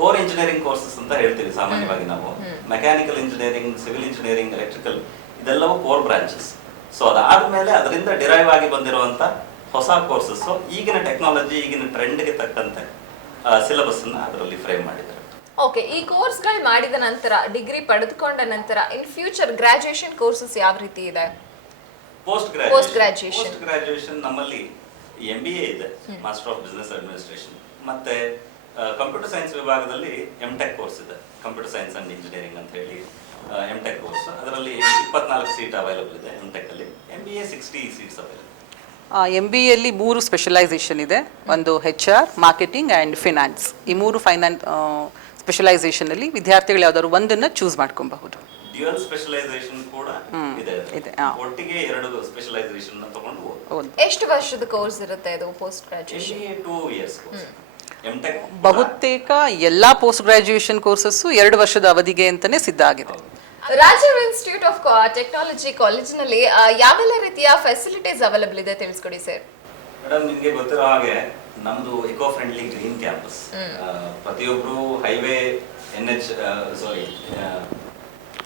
ಕೋರ್ ಇಂಜಿನಿಯರಿಂಗ್ ಕೋರ್ಸಸ್ ಅಂತ ಹೇಳ್ತೀವಿ ಸಾಮಾನ್ಯವಾಗಿ ನಾವು. Mechanical engineering, civil engineering, electrical ಇದೆಲ್ಲವೂ ಕೋರ್ ಬ್ರಾಂಚಸ್. ಸೊ ಅದಾದ್ಮೇಲೆ ಅದರಿಂದ ಡಿರೈವ್ ಆಗಿ ಬಂದಿರುವಂತ ಹೊಸ ಕೋರ್ಸಸ್ ಈಗಿನ ಟೆಕ್ನಾಲಜಿ, ಈಗಿನ ಟ್ರೆಂಡ್ಗೆ ತಕ್ಕಂತೆ ಸಿಲೆಬಸ್ ಅನ್ನ ಅದರಲ್ಲಿ ಫ್ರೇಮ್ ಮಾಡಿದ್ದಾರೆ. ಓಕೆ, ಈ ಕೋರ್ಸ್ಗಳು ಮಾಡಿದ ನಂತರ, ಡಿಗ್ರಿ ಪಡೆದುಕೊಂಡ ನಂತರ ಇನ್ ಫ್ಯೂಚರ್ ಗ್ರಾಜುಯೇಷನ್ ಕೋರ್ಸಸ್ ಯಾವ ರೀತಿ ಇದೆ? ಪೋಸ್ಟ್ ಗ್ರಾಜುಯೇಷನ್ ನಮ್ಮಲ್ಲಿ MBA ಇದೆ, ಮಾಸ್ಟರ್ ಆಫ್ ಬಿಸಿನೆಸ್ ಅಡ್ಮಿನಿಸ್ಟ್ರೇಷನ್, ಮತ್ತೆ ಕಂಪ್ಯೂಟರ್ ಸೈನ್ಸ್ ವಿಭಾಗದಲ್ಲಿ MTech ಕೋರ್ಸ್ ಇದೆ, ಕಂಪ್ಯೂಟರ್ ಸೈನ್ಸ್ ಅಂಡ್ ಇಂಜಿನಿಯರಿಂಗ್ ಅಂತ ಹೇಳಿ MTech ಕೋರ್ಸ್. ಅದರಲ್ಲಿ 24 ಸೀಟ್ ಅವೈಲಬಲ್ ಇದೆ MTech ಅಲ್ಲಿ. MBA 60 seats available. MBA ಅಲ್ಲಿ 3 ಸ್ಪೆಷಲೈಸೇಷನ್ ಇದೆ. ಒಂದು HR, ಮಾರ್ಕೆಟಿಂಗ್ ಆ್ಯಂಡ್ ಫಿನಾನ್ಸ್. ಈ 3 ಸ್ಪೆಷಲೈಸೇಷನ್ ಅಲ್ಲಿ ವಿದ್ಯಾರ್ಥಿಗಳು ಯಾವ್ದಾದ್ರು ಒಂದನ್ನ ಚೂಸ್ ಮಾಡ್ಕೊಬಹುದು. ಡ್ಯುಯಲ್ ಸ್ಪೆಷಲೈಸೇಷನ್ ಕೂಡ ಇದೆ. ಒಟ್ಟಿಗೆ 2 ಸ್ಪೆಷಲೈಸೇಷನ್ ತಗೊಂಡು ಎಷ್ಟು ವರ್ಷದ ಕೋರ್ಸ್ ಇರುತ್ತೆ ಇದು post graduation? 2 years course. MTech ಬಹುತೇಕ ಎಲ್ಲಾ ಪೋಸ್ಟ್ ಗ್ರಾಜುಯೇಷನ್ ಕೋರ್ಸಸ್ 2 ವರ್ಷದ ಅವಧಿಗೆ ಅಂತಾನೆ ಸಿದ್ಧ ಆಗಿದೆ. ರಾಜೀವ್ ಇನ್ಸ್ಟಿಟ್ಯೂಟ್ ಆಫ್ ಟೆಕ್ನಾಲಜಿ ಕಾಲೇಜಿನಲ್ಲಿ ಯಾವೆಲ್ಲ ರೀತಿಯ ಫೆಸಿಲಿಟೀಸ್ ಅವೈಲಬಲ್ ಇದೆ ತಿಳಿಸ್ಕೊಡಿ ಸರ್. ಮೇಡಮ್, ನಿಮಗೆ ಗೊತ್ತಿರೋ ಹಾಗೆ ನಮ್ದು ಇಕೋ ಫ್ರೆಂಡ್ಲಿ ಗ್ರೀನ್ ಕ್ಯಾಂಪಸ್. ಪ್ರತಿಯೊಬ್ರು ಹೈವೇ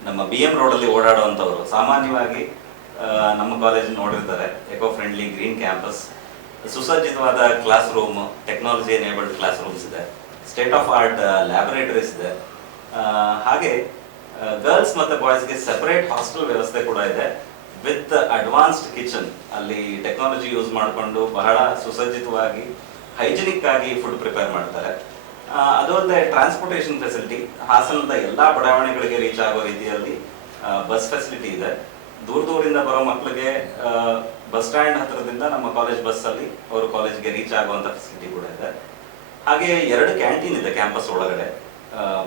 ನಮ್ಮ BM ರೋಡ್ ಅಲ್ಲಿ ಓಡಾಡುವಂತವ್ರು ಸಾಮಾನ್ಯವಾಗಿ ನಮ್ಮ ಕಾಲೇಜ್ ನೋಡಿರ್ತಾರೆ. ಎಕೋ ಫ್ರೆಂಡ್ಲಿ ಗ್ರೀನ್ ಕ್ಯಾಂಪಸ್, ಸುಸಜ್ಜಿತವಾದ class room, technology enabled class rooms ಇದೆ, ಸ್ಟೇಟ್ ಆಫ್ ಆರ್ಟ್ ಲ್ಯಾಬೊರೇಟರೀಸ್ ಇದೆ. ಹಾಗೆ ಗರ್ಲ್ಸ್ ಮತ್ತೆ ಬಾಯ್ಸ್ಗೆ ಸೆಪರೇಟ್ ಹಾಸ್ಟೆಲ್ ವ್ಯವಸ್ಥೆ ಕೂಡ ಇದೆ ವಿತ್ ಅಡ್ವಾನ್ಸ್ಡ್ ಕಿಚನ್. ಅಲ್ಲಿ ಟೆಕ್ನಾಲಜಿ ಯೂಸ್ ಮಾಡಿಕೊಂಡು ಬಹಳ ಸುಸಜ್ಜಿತವಾಗಿ ಹೈಜಿನಿಕ್ ಆಗಿ ಫುಡ್ ಪ್ರಿಪೇರ್ ಮಾಡ್ತಾರೆ. ಅದು ಅಲ್ಲದೆ ಟ್ರಾನ್ಸ್ಪೋರ್ಟೇಷನ್ ಫೆಸಿಲಿಟಿ, ಹಾಸನದ ಎಲ್ಲಾ ಬಡಾವಣೆಗಳಿಗೆ ರೀಚ್ ಆಗೋ ರೀತಿಯಲ್ಲಿ ಬಸ್ ಫೆಸಿಲಿಟಿ ಇದೆ. ದೂರದಿಂದ ಬರೋ ಮಕ್ಕಳಿಗೆ ಬಸ್ ಸ್ಟ್ಯಾಂಡ್ ಹತ್ತಿರದಿಂದ ನಮ್ಮ ಕಾಲೇಜ್ ಬಸ್ ಅಲ್ಲಿ ಅವರು ಕಾಲೇಜ್ಗೆ ರೀಚ್ ಆಗುವಂತ ಫೆಸಿಲಿಟಿ ಕೂಡ ಇದೆ. ಹಾಗೆ 2 ಕ್ಯಾಂಟೀನ್ ಇದೆ ಕ್ಯಾಂಪಸ್ ಒಳಗಡೆ.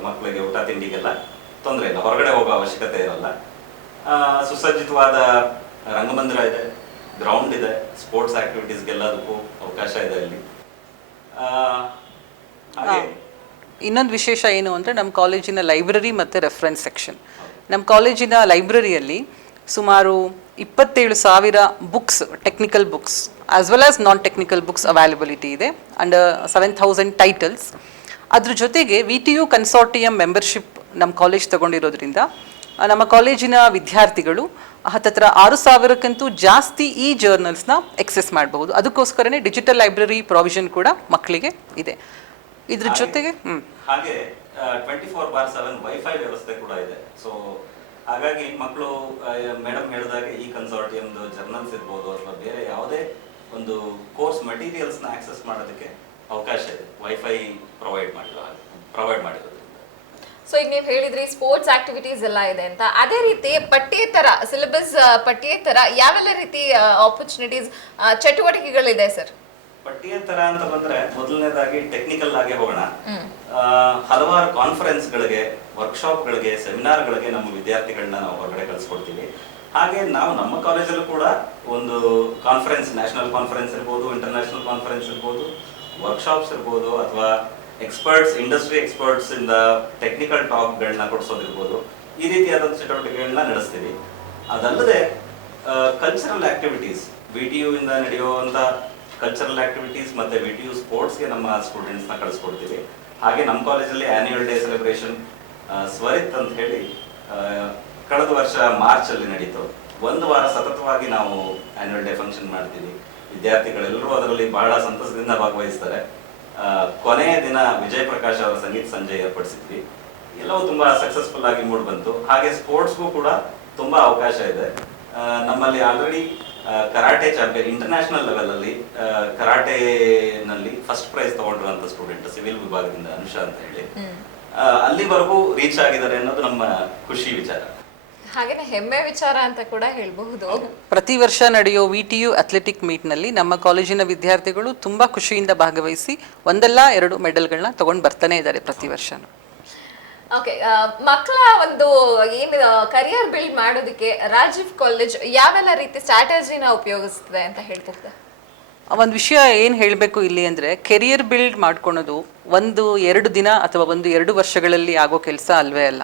ಮಕ್ಕಳಿಗೆ ಊಟ ತಿಂಡಿಗೆಲ್ಲ ತೊಂದರೆ ಇಲ್ಲ, ಹೊರಗಡೆ ಹೋಗೋ ಅವಶ್ಯಕತೆ ಇರಲ್ಲ. ಸುಸಜ್ಜಿತವಾದ ರಂಗಮಂದಿರ ಇದೆ, ಗ್ರೌಂಡ್ ಇದೆ, ಸ್ಪೋರ್ಟ್ಸ್ ಆಕ್ಟಿವಿಟೀಸ್ಗೆಲ್ಲದಕ್ಕೂ ಅವಕಾಶ ಇದೆ ಅಲ್ಲಿ. ಇನ್ನೊಂದು ವಿಶೇಷ ಏನು ಅಂದರೆ ನಮ್ಮ ಕಾಲೇಜಿನ ಲೈಬ್ರರಿ ಮತ್ತು ರೆಫರೆನ್ಸ್ ಸೆಕ್ಷನ್. ನಮ್ಮ ಕಾಲೇಜಿನ ಲೈಬ್ರರಿಯಲ್ಲಿ ಸುಮಾರು 27,000 books, technical books as well as non technical books availability ಇದೆ, ಅಂಡ್ 7,000 ಟೈಟಲ್ಸ್. ಅದ್ರ ಜೊತೆಗೆ VTU ಕನ್ಸಾರ್ಟಿಯಂ ಮೆಂಬರ್ಶಿಪ್ ನಮ್ಮ ಕಾಲೇಜ್ ತಗೊಂಡಿರೋದ್ರಿಂದ ನಮ್ಮ ಕಾಲೇಜಿನ ವಿದ್ಯಾರ್ಥಿಗಳು ಹತ್ತತ್ರ 6,000ಕ್ಕಿಂತೂ ಜಾಸ್ತಿ ಈ ಜರ್ನಲ್ಸ್ನ ಎಕ್ಸೆಸ್ ಮಾಡಬಹುದು. ಅದಕ್ಕೋಸ್ಕರನೇ ಡಿಜಿಟಲ್ ಲೈಬ್ರರಿ ಪ್ರಾವಿಷನ್ ಕೂಡ ಮಕ್ಕಳಿಗೆ ಇದೆ. ಇದ್ರ ಜೊತೆಗೆ ಹಾಗೆ 24/7 ವೈಫೈ ವ್ಯವಸ್ಥೆ ಕೂಡ ಇದೆ. ಸೊ ಹಾಗಾಗಿ ಮಕ್ಕಳು ಮೇಡಮ್ ಹೇಳಿದಾಗೆ ಈ ಕನ್ಸಾರ್ಟಿಯಮ್ದು ಜರ್ನಲ್ಸ್ ಇರ್ಬೋದು ಅಥವಾ ಬೇರೆ ಯಾವುದೇ ಒಂದು ಕೋರ್ಸ್ ಮಟೀರಿಯಲ್ಸ್ನ ಆಕ್ಸೆಸ್ ಮಾಡೋದಕ್ಕೆ ಅವಕಾಶ ಇದೆ, ವೈಫೈ ಪ್ರೊವೈಡ್ ಮಾಡಿರೋದ್ರಿಂದ. ಸೊ ಈಗ ನೀವು ಹೇಳಿದ್ರಿ ಸ್ಪೋರ್ಟ್ಸ್ ಆಕ್ಟಿವಿಟೀಸ್ ಎಲ್ಲ ಇದೆ ಅಂತ, ಅದೇ ರೀತಿ ಪಠ್ಯೇತರ ಸಿಲೆಬಸ್ ಪಠ್ಯೇತರ ಯಾವೆಲ್ಲ ರೀತಿ ಆಪರ್ಚುನಿಟೀಸ್ ಚಟುವಟಿಕೆಗಳಿದೆ ಸರ್? ಪಠ್ಯೇತರ ಅಂತ ಬಂದ್ರೆ ಮೊದಲನೇದಾಗಿ ಟೆಕ್ನಿಕಲ್ ಆಗಿ ಹೋಗೋಣ. ಹಲವಾರು ಕಾನ್ಫರೆನ್ಸ್ಗಳಿಗೆ, ವರ್ಕ್ಶಾಪ್ಗಳಿಗೆ, ಸೆಮಿನಾರ್ಗಳಿಗೆ ನಮ್ಮ ವಿದ್ಯಾರ್ಥಿಗಳನ್ನ ನಾವು ಹೊರಗಡೆ ಕಳಿಸ್ಕೊಡ್ತೀವಿ. ಹಾಗೆ ನಾವು ನಮ್ಮ ಕಾಲೇಜಲ್ಲೂ ಕೂಡ ಒಂದು ಕಾನ್ಫರೆನ್ಸ್, ನ್ಯಾಷನಲ್ ಕಾನ್ಫರೆನ್ಸ್ ಇರ್ಬೋದು, ಇಂಟರ್ನ್ಯಾಷನಲ್ ಕಾನ್ಫರೆನ್ಸ್ ಇರ್ಬೋದು, ವರ್ಕ್ಶಾಪ್ಸ್ ಇರ್ಬೋದು, ಅಥವಾ ಎಕ್ಸ್ಪರ್ಟ್ಸ್, ಇಂಡಸ್ಟ್ರಿ ಎಕ್ಸ್ಪರ್ಟ್ಸ್ ಇಂದ ಟೆಕ್ನಿಕಲ್ ಟಾಕ್ಗಳನ್ನ ಕೊಡಿಸೋದಿರ್ಬೋದು, ಈ ರೀತಿಯಾದ ಚಟುವಟಿಕೆಗಳನ್ನ ನಡೆಸ್ತೀವಿ. ಅದಲ್ಲದೆ ಕಲ್ಚರಲ್ ಆಕ್ಟಿವಿಟೀಸ್, VTU ಇಂದ ನಡೆಯುವಂತ ಕಲ್ಚರಲ್ ಆಕ್ಟಿವಿಟೀಸ್ ಮತ್ತೆ VTU ಸ್ಪೋರ್ಟ್ಸ್ಗೆ ನಮ್ಮ ಸ್ಟೂಡೆಂಟ್ಸ್ನ ಕಳಿಸ್ಕೊಡ್ತೀವಿ. ಹಾಗೆ ನಮ್ಮ ಕಾಲೇಜಲ್ಲಿ ಆನ್ಯುವಲ್ ಡೇ ಸೆಲೆಬ್ರೇಷನ್ ಸ್ವರಿತ್ ಅಂತ ಹೇಳಿ ಕಳೆದ ವರ್ಷ ಮಾರ್ಚ್ ಅಲ್ಲಿ ನಡೀತು. 1 ವಾರ ಸತತವಾಗಿ ನಾವು ಆನ್ಯುವಲ್ ಡೇ ಫಂಕ್ಷನ್ ಮಾಡ್ತೀವಿ. ವಿದ್ಯಾರ್ಥಿಗಳೆಲ್ಲರೂ ಅದರಲ್ಲಿ ಬಹಳ ಸಂತಸದಿಂದ ಭಾಗವಹಿಸ್ತಾರೆ. ಕೊನೆಯ ದಿನ ವಿಜಯ್ ಪ್ರಕಾಶ್ ಅವರ ಸಂಗೀತ ಸಂಜೆ ಏರ್ಪಡಿಸಿದ್ವಿ. ಎಲ್ಲವೂ ತುಂಬಾ ಸಕ್ಸಸ್ಫುಲ್ ಆಗಿ ಮೂಡ್ ಬಂತು. ಹಾಗೆ ಸ್ಪೋರ್ಟ್ಸ್ಗೂ ಕೂಡ ತುಂಬಾ ಅವಕಾಶ ಇದೆ. ನಮ್ಮಲ್ಲಿ already karate champion, international level ಅಲ್ಲಿ ಕರಾಟೆನಲ್ಲಿ ಫಸ್ಟ್ ಪ್ರೈಸ್ ತಗೊಂಡಿರುವಂತ ಸ್ಟೂಡೆಂಟ್ ಸಿವಿಲ್ ವಿಭಾಗದಿಂದ ಅನುಷಾ ಅಂತ ಹೇಳಿ ಅಲ್ಲಿವರೆಗೂ ರೀಚ್ ಆಗಿದ್ದಾರೆ ಅನ್ನೋದು ನಮ್ಮ ಖುಷಿ ವಿಚಾರ, ಹಾಗೇನೆ ಹೆಮ್ಮೆ ವಿಚಾರ ಅಂತ ಕೂಡ ಹೇಳಬಹುದು. ಪ್ರತಿ ವರ್ಷ ನಡೆಯೋ VTU ಅಥ್ಲೆಟಿಕ್ ಮೀಟ್ನಲ್ಲಿ ನಮ್ಮ ಕಾಲೇಜಿನ ವಿದ್ಯಾರ್ಥಿಗಳು ತುಂಬಾ ಖುಷಿಯಿಂದ ಭಾಗವಹಿಸಿ 1-2 ಮೆಡಲ್ಗಳನ್ನ ತಗೊಂಡು ಬರ್ತಾನೆ ಇದ್ದಾರೆ ಪ್ರತಿ ವರ್ಷನೂ. ಓಕೆ, ಮಕ್ಕಳ ಒಂದು ಏನು ಕರಿಯರ್ ಬಿಲ್ಡ್ ಮಾಡೋದಕ್ಕೆ ರಾಜೀವ್ ಕಾಲೇಜ್ ಯಾವೆಲ್ಲ ರೀತಿ ಸ್ಟ್ರಾಟಜಿನ ಉಪಯೋಗಿಸ್ತದೆ ಅಂತ ಹೇಳ್ಬಹುದು? ಒಂದು ವಿಷಯ ಏನು ಹೇಳಬೇಕು ಇಲ್ಲಿ ಅಂದರೆ, ಕೆರಿಯರ್ ಬಿಲ್ಡ್ ಮಾಡ್ಕೊಳೋದು 1-2 ದಿನ ಅಥವಾ 1-2 ವರ್ಷಗಳಲ್ಲಿ ಆಗೋ ಕೆಲಸ ಅಲ್ವೇ ಅಲ್ಲ.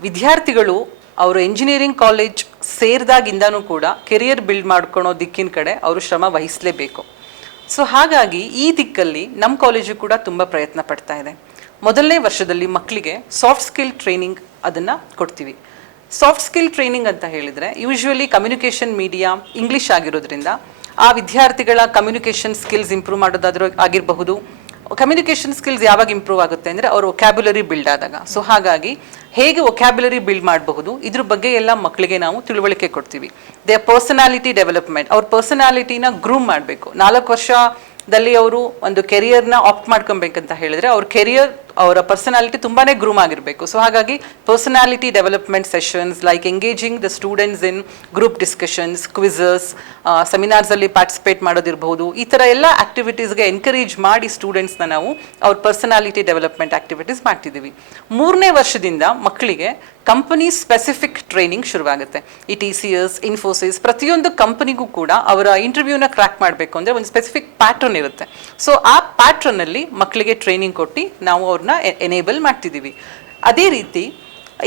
ವಿದ್ಯಾರ್ಥಿಗಳು ಅವರು ಎಂಜಿನಿಯರಿಂಗ್ ಕಾಲೇಜ್ ಸೇರಿದಾಗಿಂದನೂ ಕೂಡ ಕೆರಿಯರ್ ಬಿಲ್ಡ್ ಮಾಡ್ಕೊಳೋ ದಿಕ್ಕಿನ ಕಡೆ ಅವರು ಶ್ರಮ ವಹಿಸಲೇಬೇಕು. ಸೊ ಹಾಗಾಗಿ ಈ ದಿಕ್ಕಲ್ಲಿ ನಮ್ಮ ಕಾಲೇಜು ಕೂಡ ತುಂಬ ಪ್ರಯತ್ನ ಪಡ್ತಾ ಇದೆ. ಮೊದಲನೇ ವರ್ಷದಲ್ಲಿ ಮಕ್ಕಳಿಗೆ ಸಾಫ್ಟ್ ಸ್ಕಿಲ್ ಟ್ರೈನಿಂಗ್ ಅದನ್ನು ಕೊಡ್ತೀವಿ. ಸಾಫ್ಟ್ ಸ್ಕಿಲ್ ಟ್ರೈನಿಂಗ್ ಅಂತ ಹೇಳಿದರೆ ಯೂಶ್ವಲಿ ಕಮ್ಯುನಿಕೇಷನ್ ಮೀಡಿಯಾ ಇಂಗ್ಲೀಷ್ ಆಗಿರೋದ್ರಿಂದ ಆ ವಿದ್ಯಾರ್ಥಿಗಳ ಕಮ್ಯುನಿಕೇಷನ್ ಸ್ಕಿಲ್ಸ್ ಇಂಪ್ರೂವ್ ಮಾಡೋದಾದ್ರೂ ಆಗಿರಬಹುದು. ಕಮ್ಯುನಿಕೇಷನ್ ಸ್ಕಿಲ್ಸ್ ಯಾವಾಗ ಇಂಪ್ರೂವ್ ಆಗುತ್ತೆ ಅಂದರೆ ಅವ್ರ ವೊಕ್ಯಾಬ್ಯುಲರಿ ಬಿಲ್ಡ್ ಆದಾಗ. ಸೊ ಹಾಗಾಗಿ ಹೇಗೆ ವೊಕ್ಯಾಬ್ಯುಲರಿ ಬಿಲ್ಡ್ ಮಾಡಬಹುದು ಇದ್ರ ಬಗ್ಗೆ ಎಲ್ಲ ಮಕ್ಕಳಿಗೆ ನಾವು ತಿಳುವಳಿಕೆ ಕೊಡ್ತೀವಿ. ದೇ ಪರ್ಸನಾಲಿಟಿ ಡೆವಲಪ್ಮೆಂಟ್, ಅವ್ರ ಪರ್ಸನಾಲಿಟಿನ ಗ್ರೂಮ್ ಮಾಡಬೇಕು. 4 ವರ್ಷದಲ್ಲಿ ಅವರು ಒಂದು ಕೆರಿಯರ್ನ ಆಪ್ಟ್ ಮಾಡ್ಕೊಬೇಕಂತ ಹೇಳಿದ್ರೆ ಅವ್ರ ಕೆರಿಯರ್, ಅವರ ಪರ್ಸನಾಲಿಟಿ ತುಂಬಾ ಗ್ರೂಮ್ ಆಗಿರಬೇಕು. ಸೊ ಹಾಗಾಗಿ personality development sessions like engaging the students in group discussions, quizzes, ಸೆಮಿನಾರ್ಸಲ್ಲಿ ಪಾರ್ಟಿಸಿಪೇಟ್ ಮಾಡೋದಿರ್ಬೋದು. ಈ ಥರ ಎಲ್ಲ ಆ್ಯಕ್ಟಿವಿಟೀಸ್ಗೆ ಎನ್ಕರೇಜ್ ಮಾಡಿ ಸ್ಟೂಡೆಂಟ್ಸ್ನ ನಾವು ಅವ್ರ ಪರ್ಸನಾಲಿಟಿ ಡೆವಲಪ್ಮೆಂಟ್ ಆ್ಯಕ್ಟಿವಿಟೀಸ್ ಮಾಡ್ತಿದ್ದೀವಿ. 3ನೇ ವರ್ಷದಿಂದ ಮಕ್ಕಳಿಗೆ ಕಂಪನಿ ಸ್ಪೆಸಿಫಿಕ್ ಟ್ರೈನಿಂಗ್ ಶುರುವಾಗುತ್ತೆ. ಈ TCS, ಇನ್ಫೋಸಿಸ್ ಪ್ರತಿಯೊಂದು ಕಂಪನಿಗೂ ಕೂಡ ಅವರ ಇಂಟರ್ವ್ಯೂನ ಕ್ರ್ಯಾಕ್ ಮಾಡಬೇಕು ಅಂದರೆ ಒಂದು ಸ್ಪೆಸಿಫಿಕ್ ಪ್ಯಾಟ್ರನ್ ಇರುತ್ತೆ. ಸೊ ಆ ಪ್ಯಾಟ್ರನ್ನಲ್ಲಿ ಮಕ್ಕಳಿಗೆ ಟ್ರೈನಿಂಗ್ ಕೊಟ್ಟು ನಾವು ಅವ್ರನ್ನ ಎನೇಬಲ್ ಮಾಡ್ತಿದ್ದೀವಿ. ಅದೇ ರೀತಿ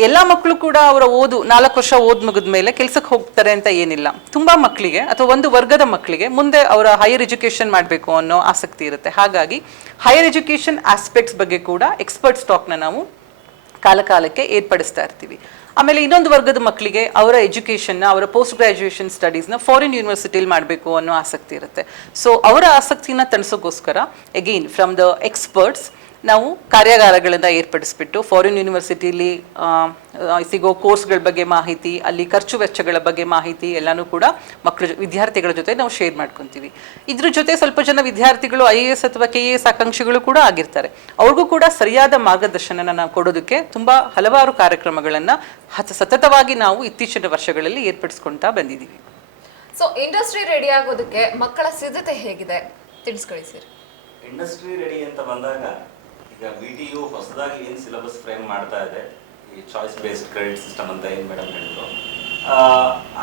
ಎಲ್ಲ ಮಕ್ಕಳು ಕೂಡ ಅವರ 4 ವರ್ಷ ಮುಗಿದ ಮೇಲೆ ಕೆಲಸಕ್ಕೆ ಹೋಗ್ತಾರೆ ಅಂತ ಏನಿಲ್ಲ. ತುಂಬ ಮಕ್ಕಳಿಗೆ ಅಥವಾ ಒಂದು ವರ್ಗದ ಮಕ್ಕಳಿಗೆ ಮುಂದೆ ಅವರ ಹೈಯರ್ ಎಜುಕೇಷನ್ ಮಾಡಬೇಕು ಅನ್ನೋ ಆಸಕ್ತಿ ಇರುತ್ತೆ. ಹಾಗಾಗಿ ಹೈಯರ್ ಎಜುಕೇಷನ್ ಆಸ್ಪೆಕ್ಟ್ಸ್ ಬಗ್ಗೆ ಕೂಡ ಎಕ್ಸ್ಪರ್ಟ್ ಸ್ಟಾಕ್ನ ನಾವು ಕಾಲಕಾಲಕ್ಕೆ ಏರ್ಪಡಿಸ್ತಾ ಇರ್ತೀವಿ. ಆಮೇಲೆ ಇನ್ನೊಂದು ವರ್ಗದ ಮಕ್ಕಳಿಗೆ ಅವರ ಎಜುಕೇಷನ್ನ, ಅವರ ಪೋಸ್ಟ್ ಗ್ರ್ಯಾಜುಯೇಷನ್ ಸ್ಟಡೀಸ್ನ ಫಾರಿನ್ ಯೂನಿವರ್ಸಿಟಿಲಿ ಮಾಡಬೇಕು ಅನ್ನೋ ಆಸಕ್ತಿ ಇರುತ್ತೆ. ಸೊ ಅವರ ಆಸಕ್ತಿನ ತಣಿಸೋಕ್ಕೋಸ್ಕರ ಅಗೇನ್ ಫ್ರಮ್ ದ ಎಕ್ಸ್ಪರ್ಟ್ಸ್ ನಾವು ಕಾರ್ಯಾಗಾರಗಳನ್ನು ಏರ್ಪಡಿಸ್ಬಿಟ್ಟು ಫಾರಿನ್ ಯೂನಿವರ್ಸಿಟಿಲಿ ಸಿಗೋ ಕೋರ್ಸ್ಗಳ ಬಗ್ಗೆ ಮಾಹಿತಿ, ಅಲ್ಲಿ ಖರ್ಚು ವೆಚ್ಚಗಳ ಬಗ್ಗೆ ಮಾಹಿತಿ ಎಲ್ಲನೂ ಕೂಡ ವಿದ್ಯಾರ್ಥಿಗಳ ಜೊತೆ ನಾವು ಶೇರ್ ಮಾಡ್ಕೊತೀವಿ. ಇದ್ರ ಜೊತೆ ಸ್ವಲ್ಪ ಜನ ವಿದ್ಯಾರ್ಥಿಗಳು IAS ಅಥವಾ KAS ಆಕಾಂಕ್ಷಿಗಳು ಕೂಡ ಆಗಿರ್ತಾರೆ. ಅವ್ರಿಗೂ ಕೂಡ ಸರಿಯಾದ ಮಾರ್ಗದರ್ಶನ ನಾವು ಕೊಡೋದಕ್ಕೆ ತುಂಬ ಹಲವಾರು ಕಾರ್ಯಕ್ರಮಗಳನ್ನು ಸತತವಾಗಿ ನಾವು ಇತ್ತೀಚಿನ ವರ್ಷಗಳಲ್ಲಿ ಏರ್ಪಡಿಸ್ಕೊಳ್ತಾ ಬಂದಿದ್ದೀವಿ. ಸೊ ಇಂಡಸ್ಟ್ರಿ ರೆಡಿ ಆಗೋದಕ್ಕೆ ಮಕ್ಕಳ ಸಿದ್ಧತೆ ಹೇಗಿದೆ ತಿಳಿಸ್ಕೊಳ್ಳಿ ಸರ್. ಇಂಡಸ್ಟ್ರಿ ರೆಡಿ ಅಂತ ಬಂದಾಗ ಈಗ VTU ಹೊಸದಾಗಿ ಏನು ಸಿಲೆಬಸ್ ಫ್ರೇಮ್ ಮಾಡ್ತಾ ಇದೆ, ಈ ಚಾಯ್ಸ್ ಬೇಸ್ಡ್ ಕ್ರೆಡಿಟ್ ಸಿಸ್ಟಮ್ ಅಂತ ಏನು ಮೇಡಮ್ ಹೇಳಿದ್ರು,